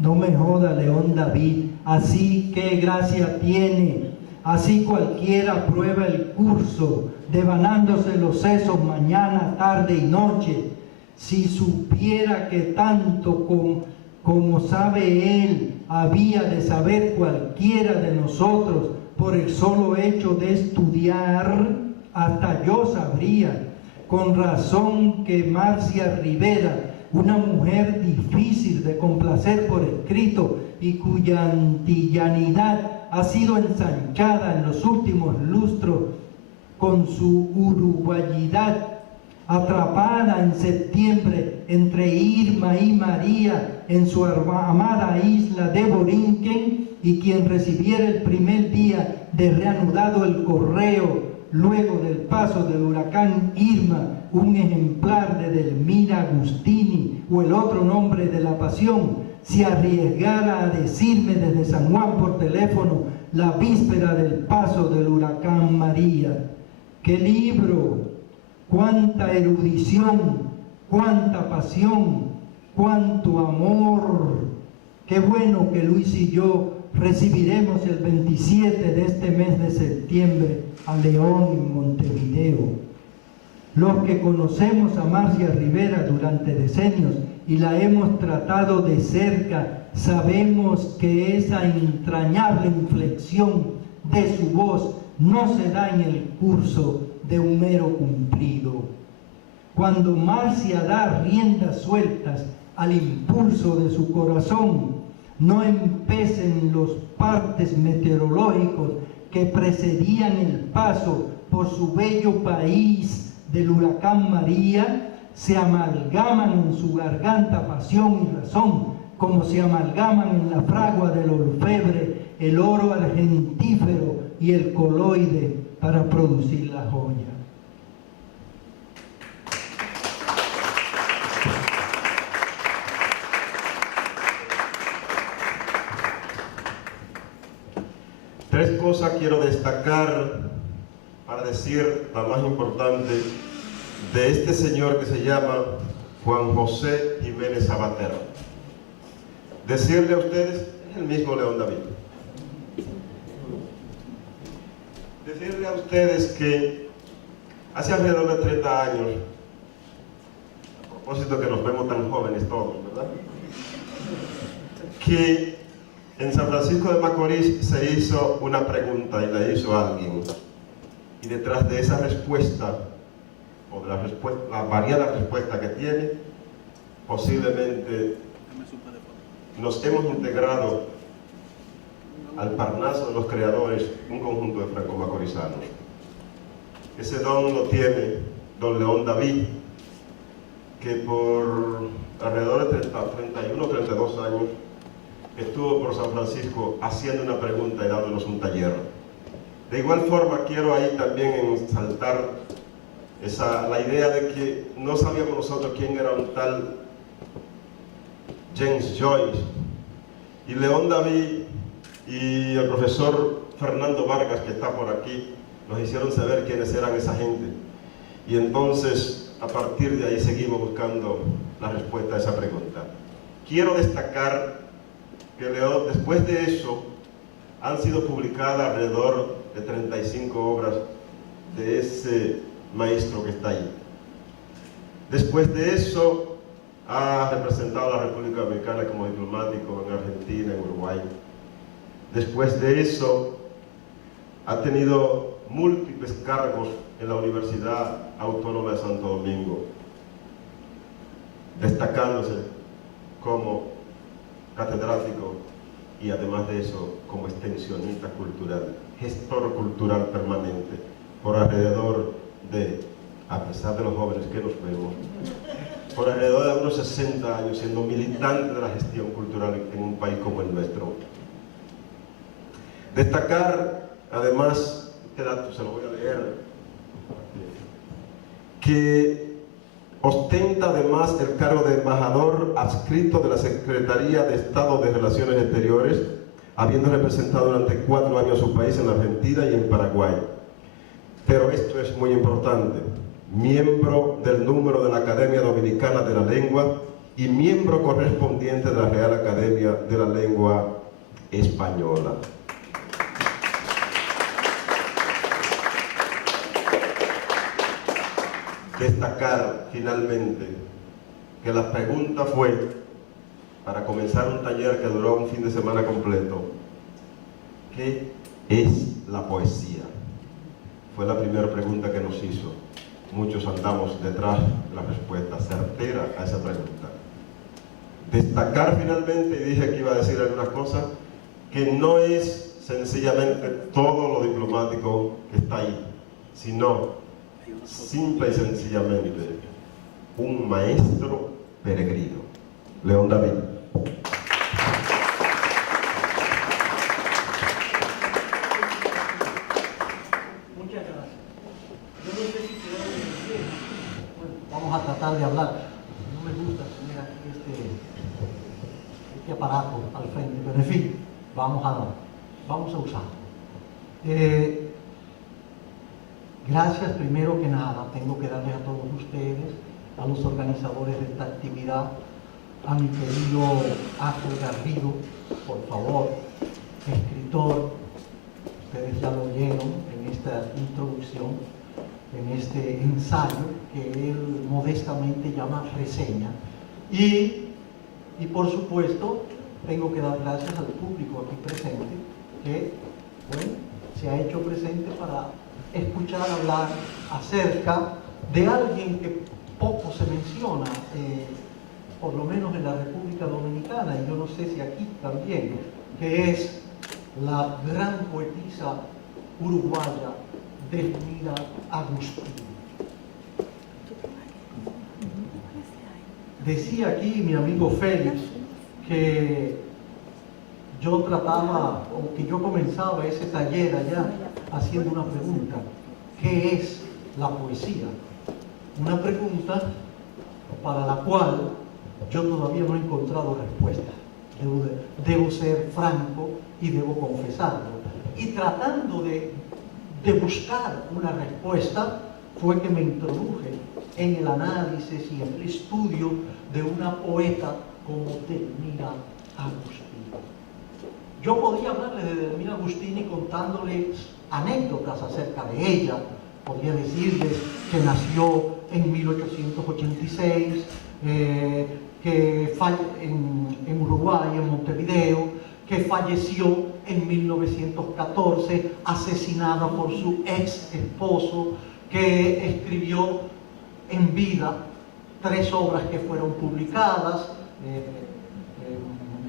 No me joda, León David, así que gracia tiene, así cualquiera prueba el curso, devanándose los sesos mañana, tarde y noche. Si supiera que tanto como sabe él, había de saber cualquiera de nosotros, por el solo hecho de estudiar, hasta yo sabría. Con razón que Marcia Rivera, una mujer difícil de complacer por escrito y cuya antillanidad ha sido ensanchada en los últimos lustros con su uruguayidad, atrapada en septiembre entre Irma y María en su amada isla de Borinquen, y quien recibiera el primer día de reanudado el correo luego del paso del huracán Irma un ejemplar de Delmira Agustini o el otro nombre de la pasión, se arriesgara a decirme desde San Juan por teléfono la víspera del paso del huracán María. ¡Qué libro! ¡Cuánta erudición! ¡Cuánta pasión! ¡Cuánto amor! ¡Qué bueno que Luis y yo recibiremos el 27 de este mes de septiembre a León en Montevideo! Los que conocemos a Marcia Rivera durante decenios y la hemos tratado de cerca, sabemos que esa entrañable inflexión de su voz no se da en el curso de un mero cumplido. Cuando Marcia da riendas sueltas al impulso de su corazón, no empecen los partes meteorológicos que precedían el paso por su bello país del huracán María, se amalgaman en su garganta pasión y razón, como se amalgaman en la fragua del orfebre el oro argentífero y el coloide para producir la joya. Tres cosas quiero destacar para decir la más importante de este señor que se llama Juan José Jiménez Sabatero. Decirle a ustedes, es el mismo León David. Decirle a ustedes que hace alrededor de 30 años, a propósito que nos vemos tan jóvenes todos, ¿verdad?, que en San Francisco de Macorís se hizo una pregunta y la hizo alguien. Y detrás de esa respuesta, o de la variada respuesta que tiene, posiblemente nos hemos integrado al Parnaso de los creadores, un conjunto de franco-macorizanos. Ese don lo tiene don León David, que por alrededor de 31 o 32 años estuvo por San Francisco haciendo una pregunta y dándonos un taller. De igual forma, quiero ahí también ensaltar la idea de que no sabíamos nosotros quién era un tal James Joyce, y León David y el profesor Fernando Vargas, que está por aquí, nos hicieron saber quiénes eran esa gente, y entonces a partir de ahí seguimos buscando la respuesta a esa pregunta. Quiero destacar que León, después de eso, han sido publicadas alrededor de 35 obras de ese maestro que está ahí. Después de eso, ha representado a la República Dominicana como diplomático en Argentina, en Uruguay. Después de eso, ha tenido múltiples cargos en la Universidad Autónoma de Santo Domingo, destacándose como catedrático y además de eso como extensionista cultural, gestor cultural permanente, por alrededor de, a pesar de los jóvenes que nos vemos, por alrededor de unos 60 años siendo militante de la gestión cultural en un país como el nuestro. Destacar, además, este dato se lo voy a leer, que Ostenta además el cargo de embajador adscrito de la Secretaría de Estado de Relaciones Exteriores, habiendo representado durante 4 años a su país en Argentina y en Paraguay. Pero esto es muy importante: miembro del número de la Academia Dominicana de la Lengua y miembro correspondiente de la Real Academia de la Lengua Española. Destacar finalmente que la pregunta fue, para comenzar un taller que duró un fin de semana completo, ¿qué es la poesía? Fue la primera pregunta que nos hizo. Muchos andamos detrás de la respuesta certera a esa pregunta. Destacar finalmente, y dije que iba a decir algunas cosas, que no es sencillamente todo lo diplomático que está ahí, sino simple y sencillamente un maestro peregrino. León David. Muchas gracias. Yo no sé si quedó bien. Bueno, vamos a tratar de hablar. No me gusta tener aquí este aparato al frente, pero en fin, vamos a usarlo. Gracias, primero que nada, tengo que darles a todos ustedes, a los organizadores de esta actividad, a mi querido Ángel Garrido, por favor, escritor, ustedes ya lo oyeron en esta introducción, en este ensayo que él modestamente llama reseña. Y por supuesto, tengo que dar gracias al público aquí presente, que, bueno, se ha hecho presente para escuchar hablar acerca de alguien que poco se menciona, por lo menos en la República Dominicana, y yo no sé si aquí también, que es la gran poetisa uruguaya Delmira Agustini. Decía aquí mi amigo Félix que yo trataba, o que yo comenzaba ese taller allá haciendo una pregunta: ¿qué es la poesía? Una pregunta para la cual yo todavía no he encontrado respuesta. Debo ser franco y debo confesarlo. Y tratando de buscar una respuesta, fue que me introduje en el análisis y en el estudio de una poeta como Delmira Agustini. Yo podría hablarles de Delmira Agustini contándoles anécdotas acerca de ella. Podría decirles que nació en 1886, que en Uruguay, en Montevideo, que falleció en 1914, asesinada por su ex esposo, que escribió en vida 3 obras que fueron publicadas,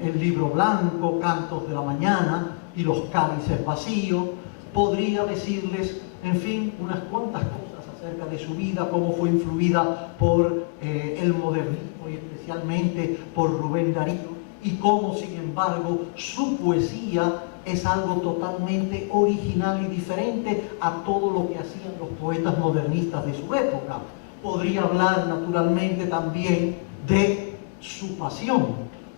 El Libro Blanco, Cantos de la Mañana y Los Cálices Vacíos. Podría decirles, en fin, unas cuantas cosas acerca de su vida, cómo fue influida por el modernismo y especialmente por Rubén Darío, y cómo, sin embargo, su poesía es algo totalmente original y diferente a todo lo que hacían los poetas modernistas de su época. Podría hablar naturalmente también de su pasión.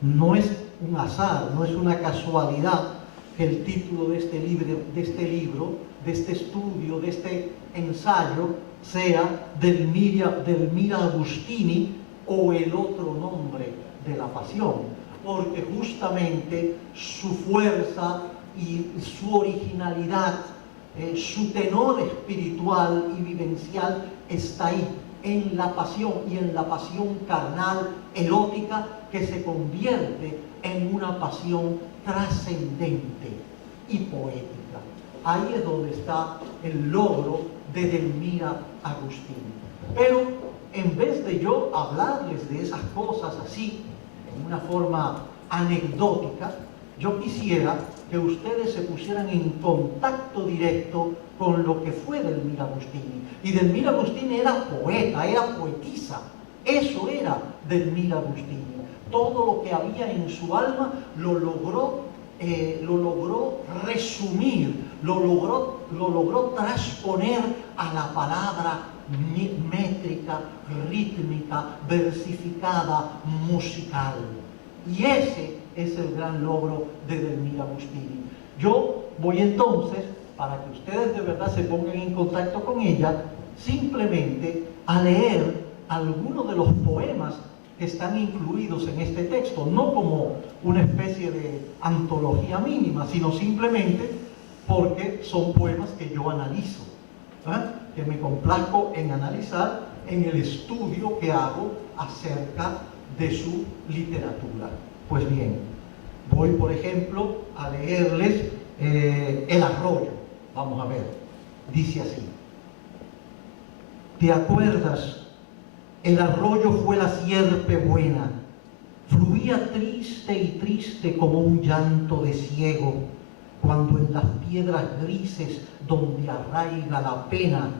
No es un azar, no es una casualidad que el título de este libro, de este estudio, de este ensayo, sea Delmira Agustini, o el otro nombre de la pasión, porque justamente su fuerza y su originalidad, su tenor espiritual y vivencial está ahí, en la pasión, y en la pasión carnal, erótica, que se convierte en una pasión trascendente y poética. Ahí es donde está el logro de Delmira Agustini. Pero en vez de yo hablarles de esas cosas así, en una forma anecdótica, yo quisiera que ustedes se pusieran en contacto directo con lo que fue Delmira Agustini. Y Delmira Agustini era poeta, era poetisa. Eso era Delmira Agustini. Todo lo que había en su alma lo logró resumir, lo logró transponer a la palabra métrica, rítmica, versificada, musical. Y ese es el gran logro de Edelmira Agustini. Yo voy entonces, para que ustedes de verdad se pongan en contacto con ella, simplemente a leer algunos de los poemas que están incluidos en este texto, no como una especie de antología mínima, sino simplemente porque son poemas que yo analizo, que me complazco en analizar en el estudio que hago acerca de su literatura. Pues bien, voy por ejemplo a leerles El arroyo. Vamos a ver, dice así: ¿te acuerdas? El arroyo fue la sierpe buena, fluía triste y triste como un llanto de ciego, cuando en las piedras grises donde arraiga la pena,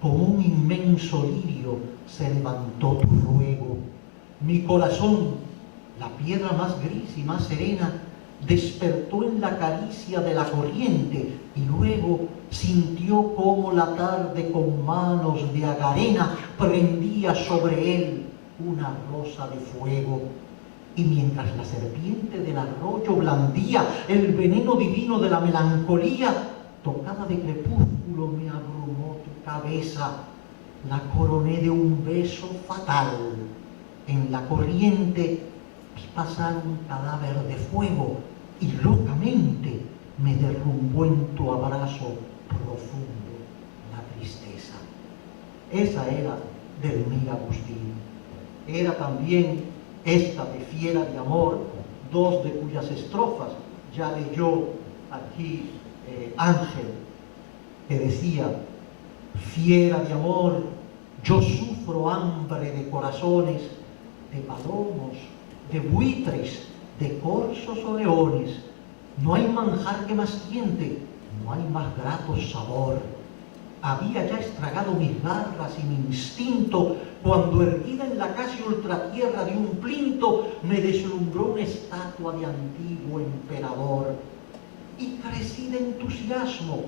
como un inmenso lirio se levantó tu ruego. Mi corazón, la piedra más gris y más serena, despertó en la caricia de la corriente y luego sintió como la tarde con manos de agarena prendía sobre él una rosa de fuego. Y mientras la serpiente del arroyo blandía el veneno divino de la melancolía, tocada de crepúsculo me abrumó tu cabeza, la coroné de un beso fatal. En la corriente vi pasar un cadáver de fuego y locamente me derrumbó en tu abrazo profundo la tristeza. Esa era Edelmira Agustini. Era también esta de Fiera de Amor, dos de cuyas estrofas ya leyó aquí Ángel, que decía: fiera de amor, yo sufro hambre de corazones, de palomos, de buitres, de corzos o leones. No hay manjar que más tiente, no hay más grato sabor. Había ya estragado mis garras y mi instinto cuando, erguida en la casi ultratierra de un plinto, me deslumbró una estatua de antiguo emperador. Y crecí de entusiasmo.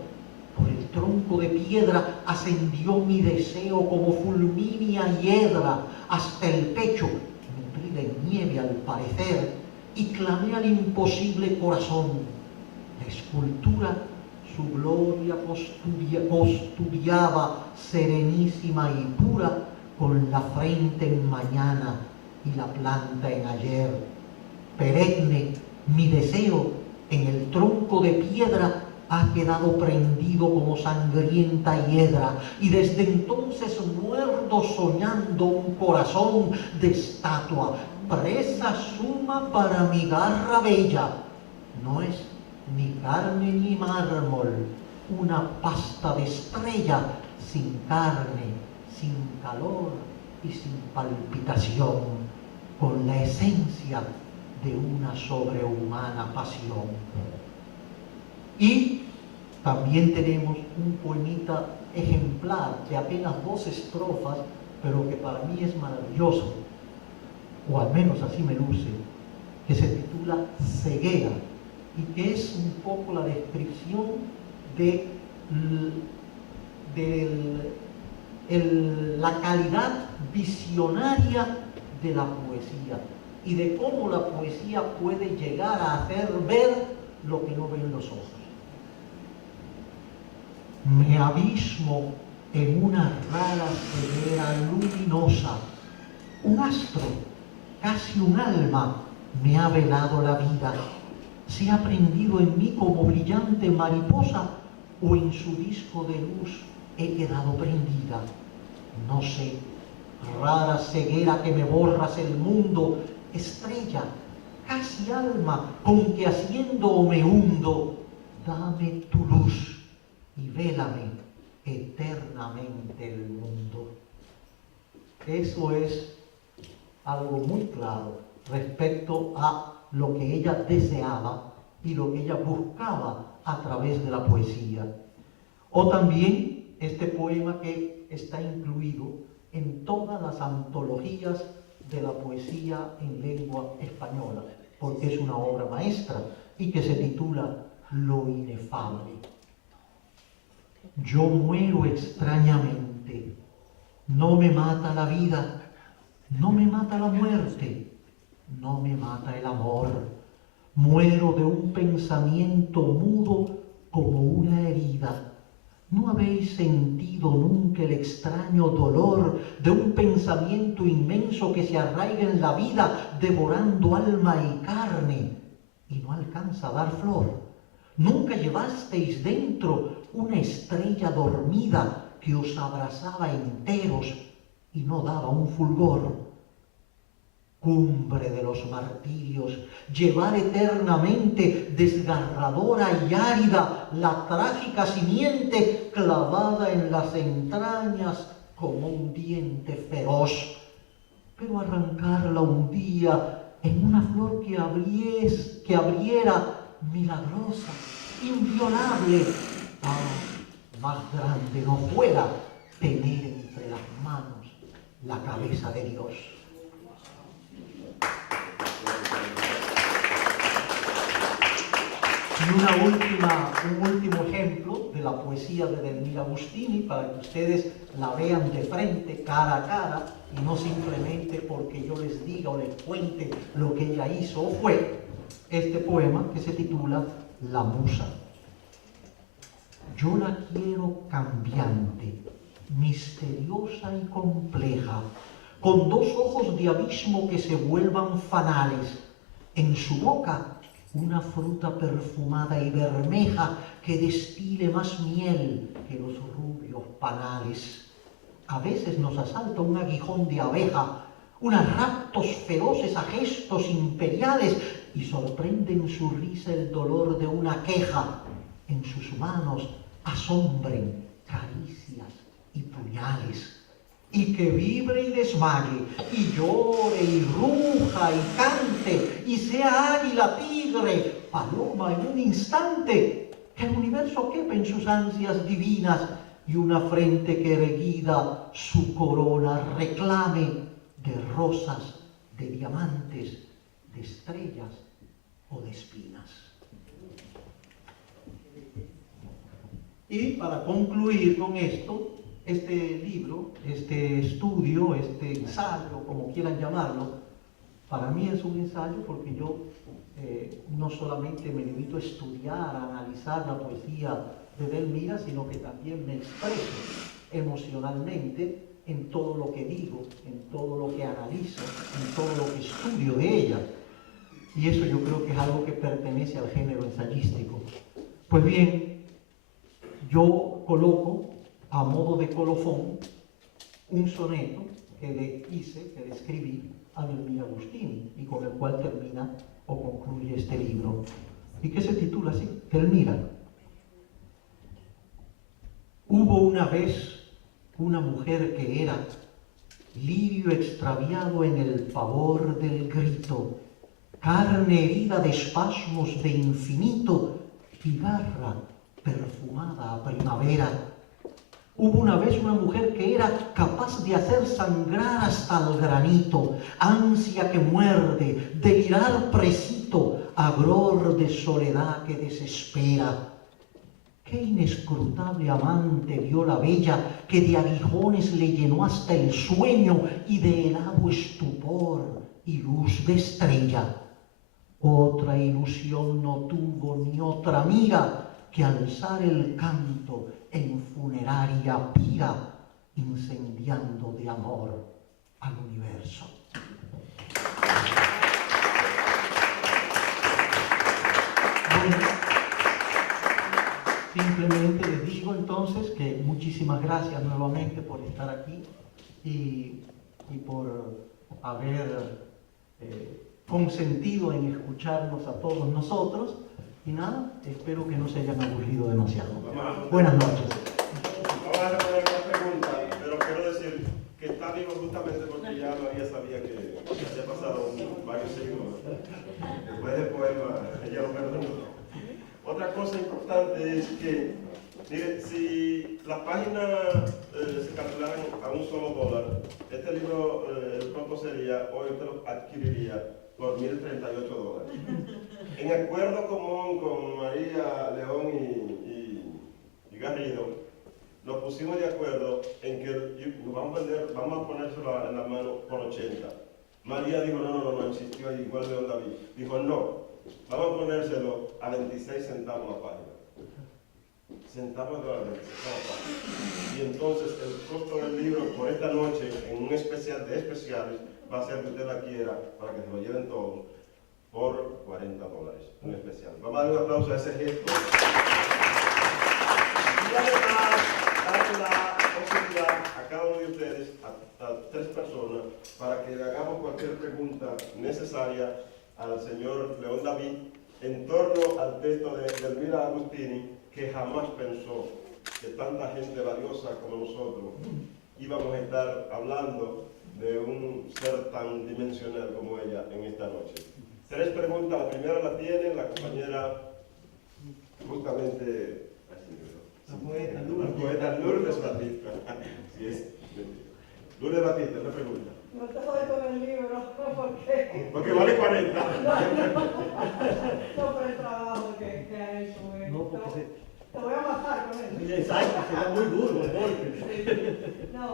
Por el tronco de piedra ascendió mi deseo como fulmínea hiedra hasta el pecho, nutrí de nieve al parecer, y clamé al imposible corazón. La escultura su gloria custodiaba serenísima y pura, con la frente en mañana y la planta en ayer. Perenne mi deseo en el tronco de piedra ha quedado prendido como sangrienta hiedra, y desde entonces muerdo soñando un corazón de estatua, presa suma para mi garra bella. No es ni carne ni mármol, una pasta de estrella, sin carne, sin calor y sin palpitación, con la esencia de una sobrehumana pasión. Y también tenemos un poemita ejemplar de apenas 2 estrofas, pero que para mí es maravilloso, o al menos así me luce, que se titula Ceguera, y que es un poco la descripción de la calidad visionaria de la poesía y de cómo la poesía puede llegar a hacer ver lo que no ven los ojos. Me abismo en una rara ceguera luminosa. Un astro, casi un alma, me ha velado la vida. Se ha prendido en mí como brillante mariposa, o en su disco de luz he quedado prendida. No sé, rara ceguera que me borras el mundo, estrella, casi alma, con que haciendo me hundo, dame tu luz y vélame eternamente el mundo. Eso es algo muy claro respecto a lo que ella deseaba y lo que ella buscaba a través de la poesía. O también este poema que está incluido en todas las antologías de la poesía en lengua española, porque es una obra maestra y que se titula Lo inefable. Yo muero extrañamente, No me mata la vida, no me mata la muerte, no me mata el amor. Muero de un pensamiento mudo como una herida. ¿No habéis sentido nunca el extraño dolor de un pensamiento inmenso que se arraiga en la vida, devorando alma y carne, y no alcanza a dar flor? ¿Nunca llevasteis dentro una estrella dormida que os abrazaba enteros y no daba un fulgor? Cumbre de los martirios, llevar eternamente desgarradora y árida la trágica simiente clavada en las entrañas como un diente feroz, pero arrancarla un día en una flor que abriera milagrosa, inviolable. Más grande no fuera tener entre las manos la cabeza de Dios. Y un último ejemplo de la poesía de Edelmira Agustini, para que ustedes la vean de frente, cara a cara, y no simplemente porque yo les diga o les cuente lo que ella hizo o fue, este poema que se titula La Musa. Yo la quiero cambiante, misteriosa y compleja, con dos ojos de abismo que se vuelvan fanales, en su boca una fruta perfumada y bermeja que destile más miel que los rubios panales. A veces nos asalta un aguijón de abeja, unos raptos feroces a gestos imperiales, y sorprende en su risa el dolor de una queja. En sus manos asombren caricias y puñales. Y que vibre y desmaye, y llore, y ruja, y cante, y sea águila, tigre, paloma en un instante, que el universo quepa en sus ansias divinas, y una frente que erguida su corona reclame de rosas, de diamantes, de estrellas o de espinas. Y para concluir con esto, este libro, este estudio, este ensayo, como quieran llamarlo, para mí es un ensayo porque yo no solamente me limito a estudiar, a analizar la poesía de Edelmira, sino que también me expreso emocionalmente en todo lo que digo, en todo lo que analizo, en todo lo que estudio de ella. Y eso yo creo que es algo que pertenece al género ensayístico. Pues bien, yo coloco a modo de colofón un soneto que le escribí a Edelmira Agustini y con el cual termina o concluye este libro, y que se titula así: Edelmira. Hubo una vez una mujer que era lirio extraviado en el pavor del grito, carne herida de espasmos de infinito, cigarra perfumada a primavera. Hubo una vez una mujer que era capaz de hacer sangrar hasta el granito, ansia que muerde, delirar precito, agror de soledad que desespera. Qué inescrutable amante vio la bella, que de aguijones le llenó hasta el sueño y de helado estupor y luz de estrella. Otra ilusión no tuvo ni otra amiga que alzar el canto en funeraria pira, incendiando de amor al universo. Bueno, simplemente les digo entonces que muchísimas gracias nuevamente por estar aquí y por haber consentido en escucharnos a todos nosotros. Y nada, espero que no se hayan aburrido demasiado. Buenas noches. Vamos a responder una pregunta, pero quiero decir que está vivo justamente porque ya María sabía que había pasado varios siglos. Después del poema, ella lo perdonó. Otra cosa importante es que, mire, si las páginas se calcularan a $1, este libro el costo sería, hoy usted lo adquiriría por $1,038. En acuerdo común con María León y Garrido, nos pusimos pusimos de acuerdo en que vamos a ponérselo en la mano por 80. María dijo, no, insistió igual de David. Dijo, no, vamos a ponérselo a 26 centavos la página. Centavos de dólares, y entonces el costo del libro por esta noche en un especial de especiales va a ser que usted la quiera para que se lo lleven todos por $40, un especial. Vamos a darle un aplauso a ese gesto y además darle la oportunidad a cada uno de ustedes, a 3 personas, para que le hagamos cualquier pregunta necesaria al señor León David en torno al texto de Delmira Agustini, que jamás pensó que tanta gente valiosa como nosotros íbamos a estar hablando de un ser tan dimensional como ella en esta noche. 3 preguntas, la primera la tiene la compañera justamente la poeta Lourdes Batista. Sí, es mentira. Lourdes Batista, una pregunta. No te jodes con el libro, Porque vale 40. No por el trabajo que ha hecho. No, porque Te voy a matar con eso. exacto, sería muy duro el golpe. No,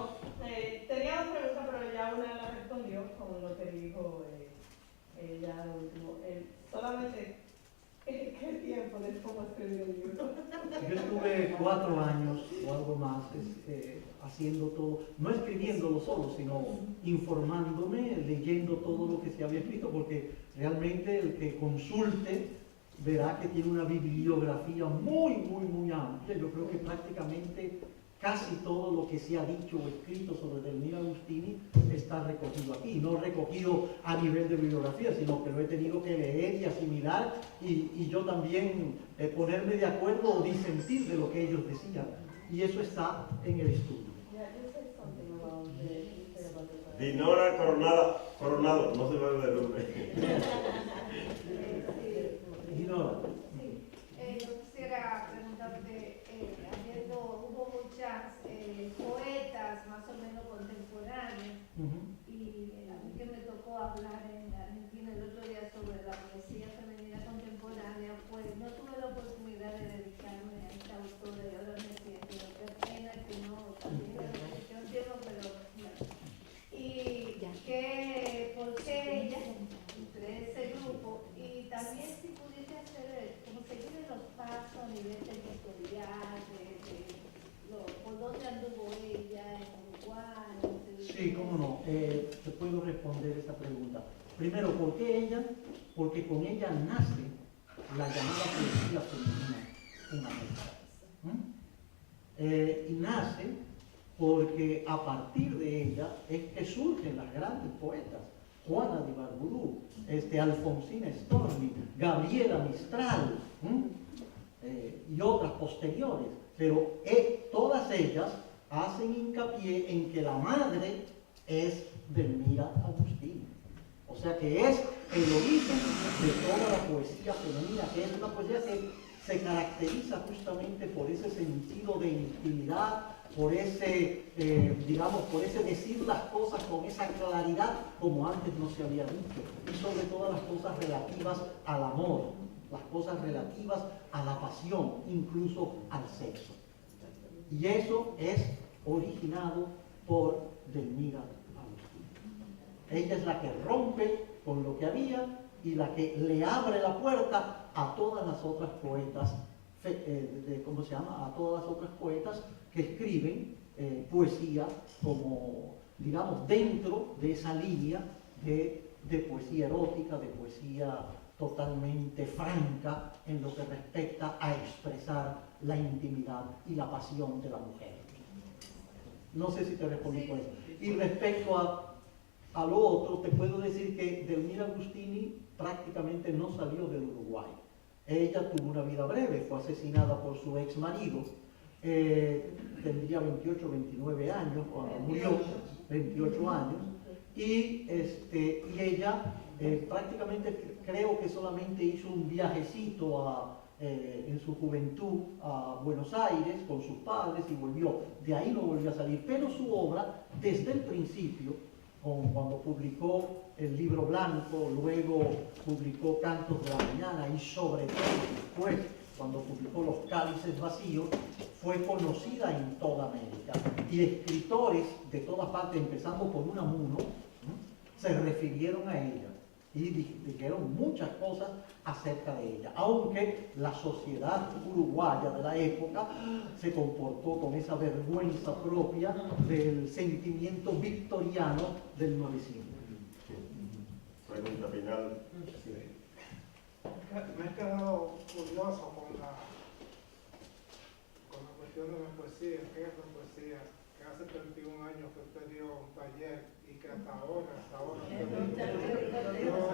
tenía 2 preguntas, pero ya una la respondió con lo que dijo ella lo último. Solamente, ¿qué tiempo de cómo escribir el libro? Yo estuve 4 años o algo más haciendo todo, no escribiéndolo solo, sino informándome, leyendo todo lo que se había escrito, porque realmente el que consulte verá que tiene una bibliografía muy amplia. Yo creo que prácticamente casi todo lo que se ha dicho o escrito sobre Delmira Agustini está recogido aquí. No recogido a nivel de bibliografía, sino que lo he tenido que leer y asimilar y yo también ponerme de acuerdo o disentir de lo que ellos decían. Y eso está en el estudio. Dinora Coronado, no se va a ver el nombre. Dinora. Yo quisiera preguntarte, ayer hubo muchas poetas más o menos contemporáneas y a mí que me tocó hablar en Argentina el otro día sobre la poesía femenina contemporánea, pues no tuve la oportunidad de dedicarme a esta autora y ahora me siento, qué pena que no, también me dediqué un tiempo, pero bueno. Y que, ¿por qué ella entre ese grupo? Y también si pudiese hacer, como seguir en los pasos a nivel territorial, por dónde anduvo ella, en Uruguay. Sí, cómo no. Te puedo responder esa pregunta. Primero, ¿por qué ella? Porque con ella nace la llamada poesía femenina en América. Y nace porque a partir de ella es que surgen las grandes poetas. Juana de Ibarburu, Alfonsina Storni, Gabriela Mistral y otras posteriores. Pero todas ellas hacen hincapié en que la madre es Delmira Agustini. O sea que es el origen de toda la poesía femenina, que es una poesía que se caracteriza justamente por ese sentido de intimidad, por ese, por ese decir las cosas con esa claridad como antes no se había dicho, y sobre todo las cosas relativas al amor, las cosas relativas a la pasión, incluso al sexo. Y eso es originado por Delmira Agustini. Ella es la que rompe con lo que había y la que le abre la puerta a todas las otras poetas, a todas las otras poetas que escriben poesía como, digamos, dentro de esa línea de poesía erótica, de poesía totalmente franca en lo que respecta a expresar la intimidad y la pasión de la mujer. No sé si te respondí por eso. Y respecto a lo otro, te puedo decir que Delmira Agustini prácticamente no salió del Uruguay. Ella tuvo una vida breve, fue asesinada por su ex marido, tendría 28 o 29 años cuando murió, 28 años, y ella prácticamente creo que solamente hizo un viajecito en su juventud a Buenos Aires con sus padres y volvió. De ahí no volvió a salir, pero su obra desde el principio, cuando publicó el Libro Blanco, luego publicó Cantos de la Mañana y sobre todo después, cuando publicó Los Cálices Vacíos, fue conocida en toda América. Y escritores de todas partes, empezando por Unamuno, se refirieron a ella y dijeron muchas cosas acerca de ella, aunque la sociedad uruguaya de la época se comportó con esa vergüenza propia del sentimiento victoriano del 900. Pregunta final. Me he quedado curioso con la cuestión de la poesía. ¿Qué es la poesía? Que hace 31 años que usted dio un taller y que hasta ahora no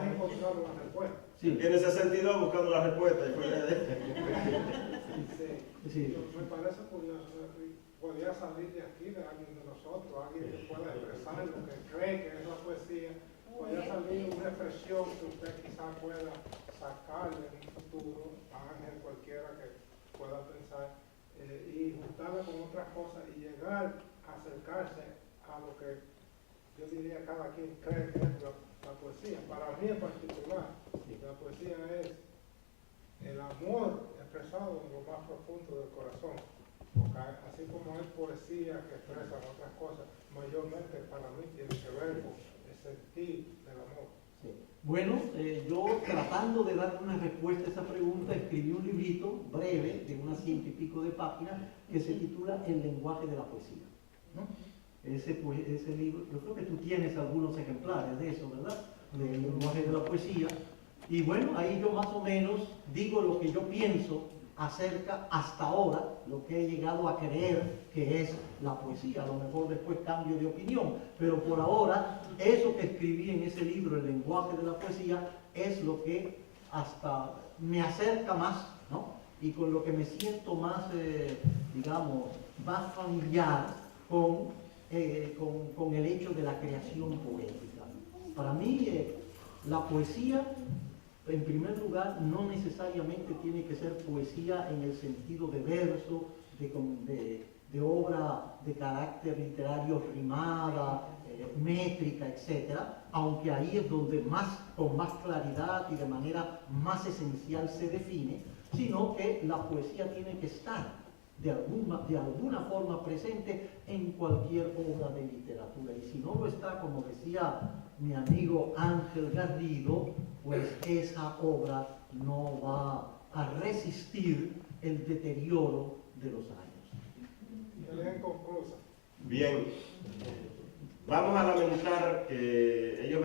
he encontrado la respuesta. Sí. Tiene ese sentido buscando la respuesta. Sí. Me parece curioso. Podría salir de aquí de alguien de nosotros, alguien que pueda expresar lo que cree que es la poesía. Podría salir una expresión que usted quizás pueda sacarle en un futuro a Ángel, cualquiera que pueda pensar, y juntarla con otras cosas y llegar a acercarse a lo que yo diría cada quien cree que es la poesía. Para mí en particular, la poesía es el amor expresado en lo más profundo del corazón. Porque así como hay poesía que expresan otras cosas, mayormente para mí tiene que ver con el sentir del amor. Sí. Bueno, yo tratando de dar una respuesta a esa pregunta, escribí un librito breve de unas 100 y pico de páginas que se titula El lenguaje de la poesía, ¿no? Ese libro, yo creo que tú tienes algunos ejemplares de eso, ¿verdad? Del lenguaje de la poesía. Y bueno, ahí yo más o menos digo lo que yo pienso acerca hasta ahora, lo que he llegado a creer que es la poesía. A lo mejor después cambio de opinión, pero por ahora eso que escribí en ese libro, El lenguaje de la poesía, es lo que hasta me acerca más, ¿no? Y con lo que me siento más, digamos, más familiar con el hecho de la creación poética. Para mí, la poesía, en primer lugar, no necesariamente tiene que ser poesía en el sentido de verso, de obra de carácter literario rimada, métrica, etc., aunque ahí es donde con más claridad y de manera más esencial se define, sino que la poesía tiene que estar de alguna forma presente en cualquier obra de literatura. Y si no lo está, como decía mi amigo Ángel Garrido, pues esa obra no va a resistir el deterioro de los años. Bien, vamos a lamentar que ellos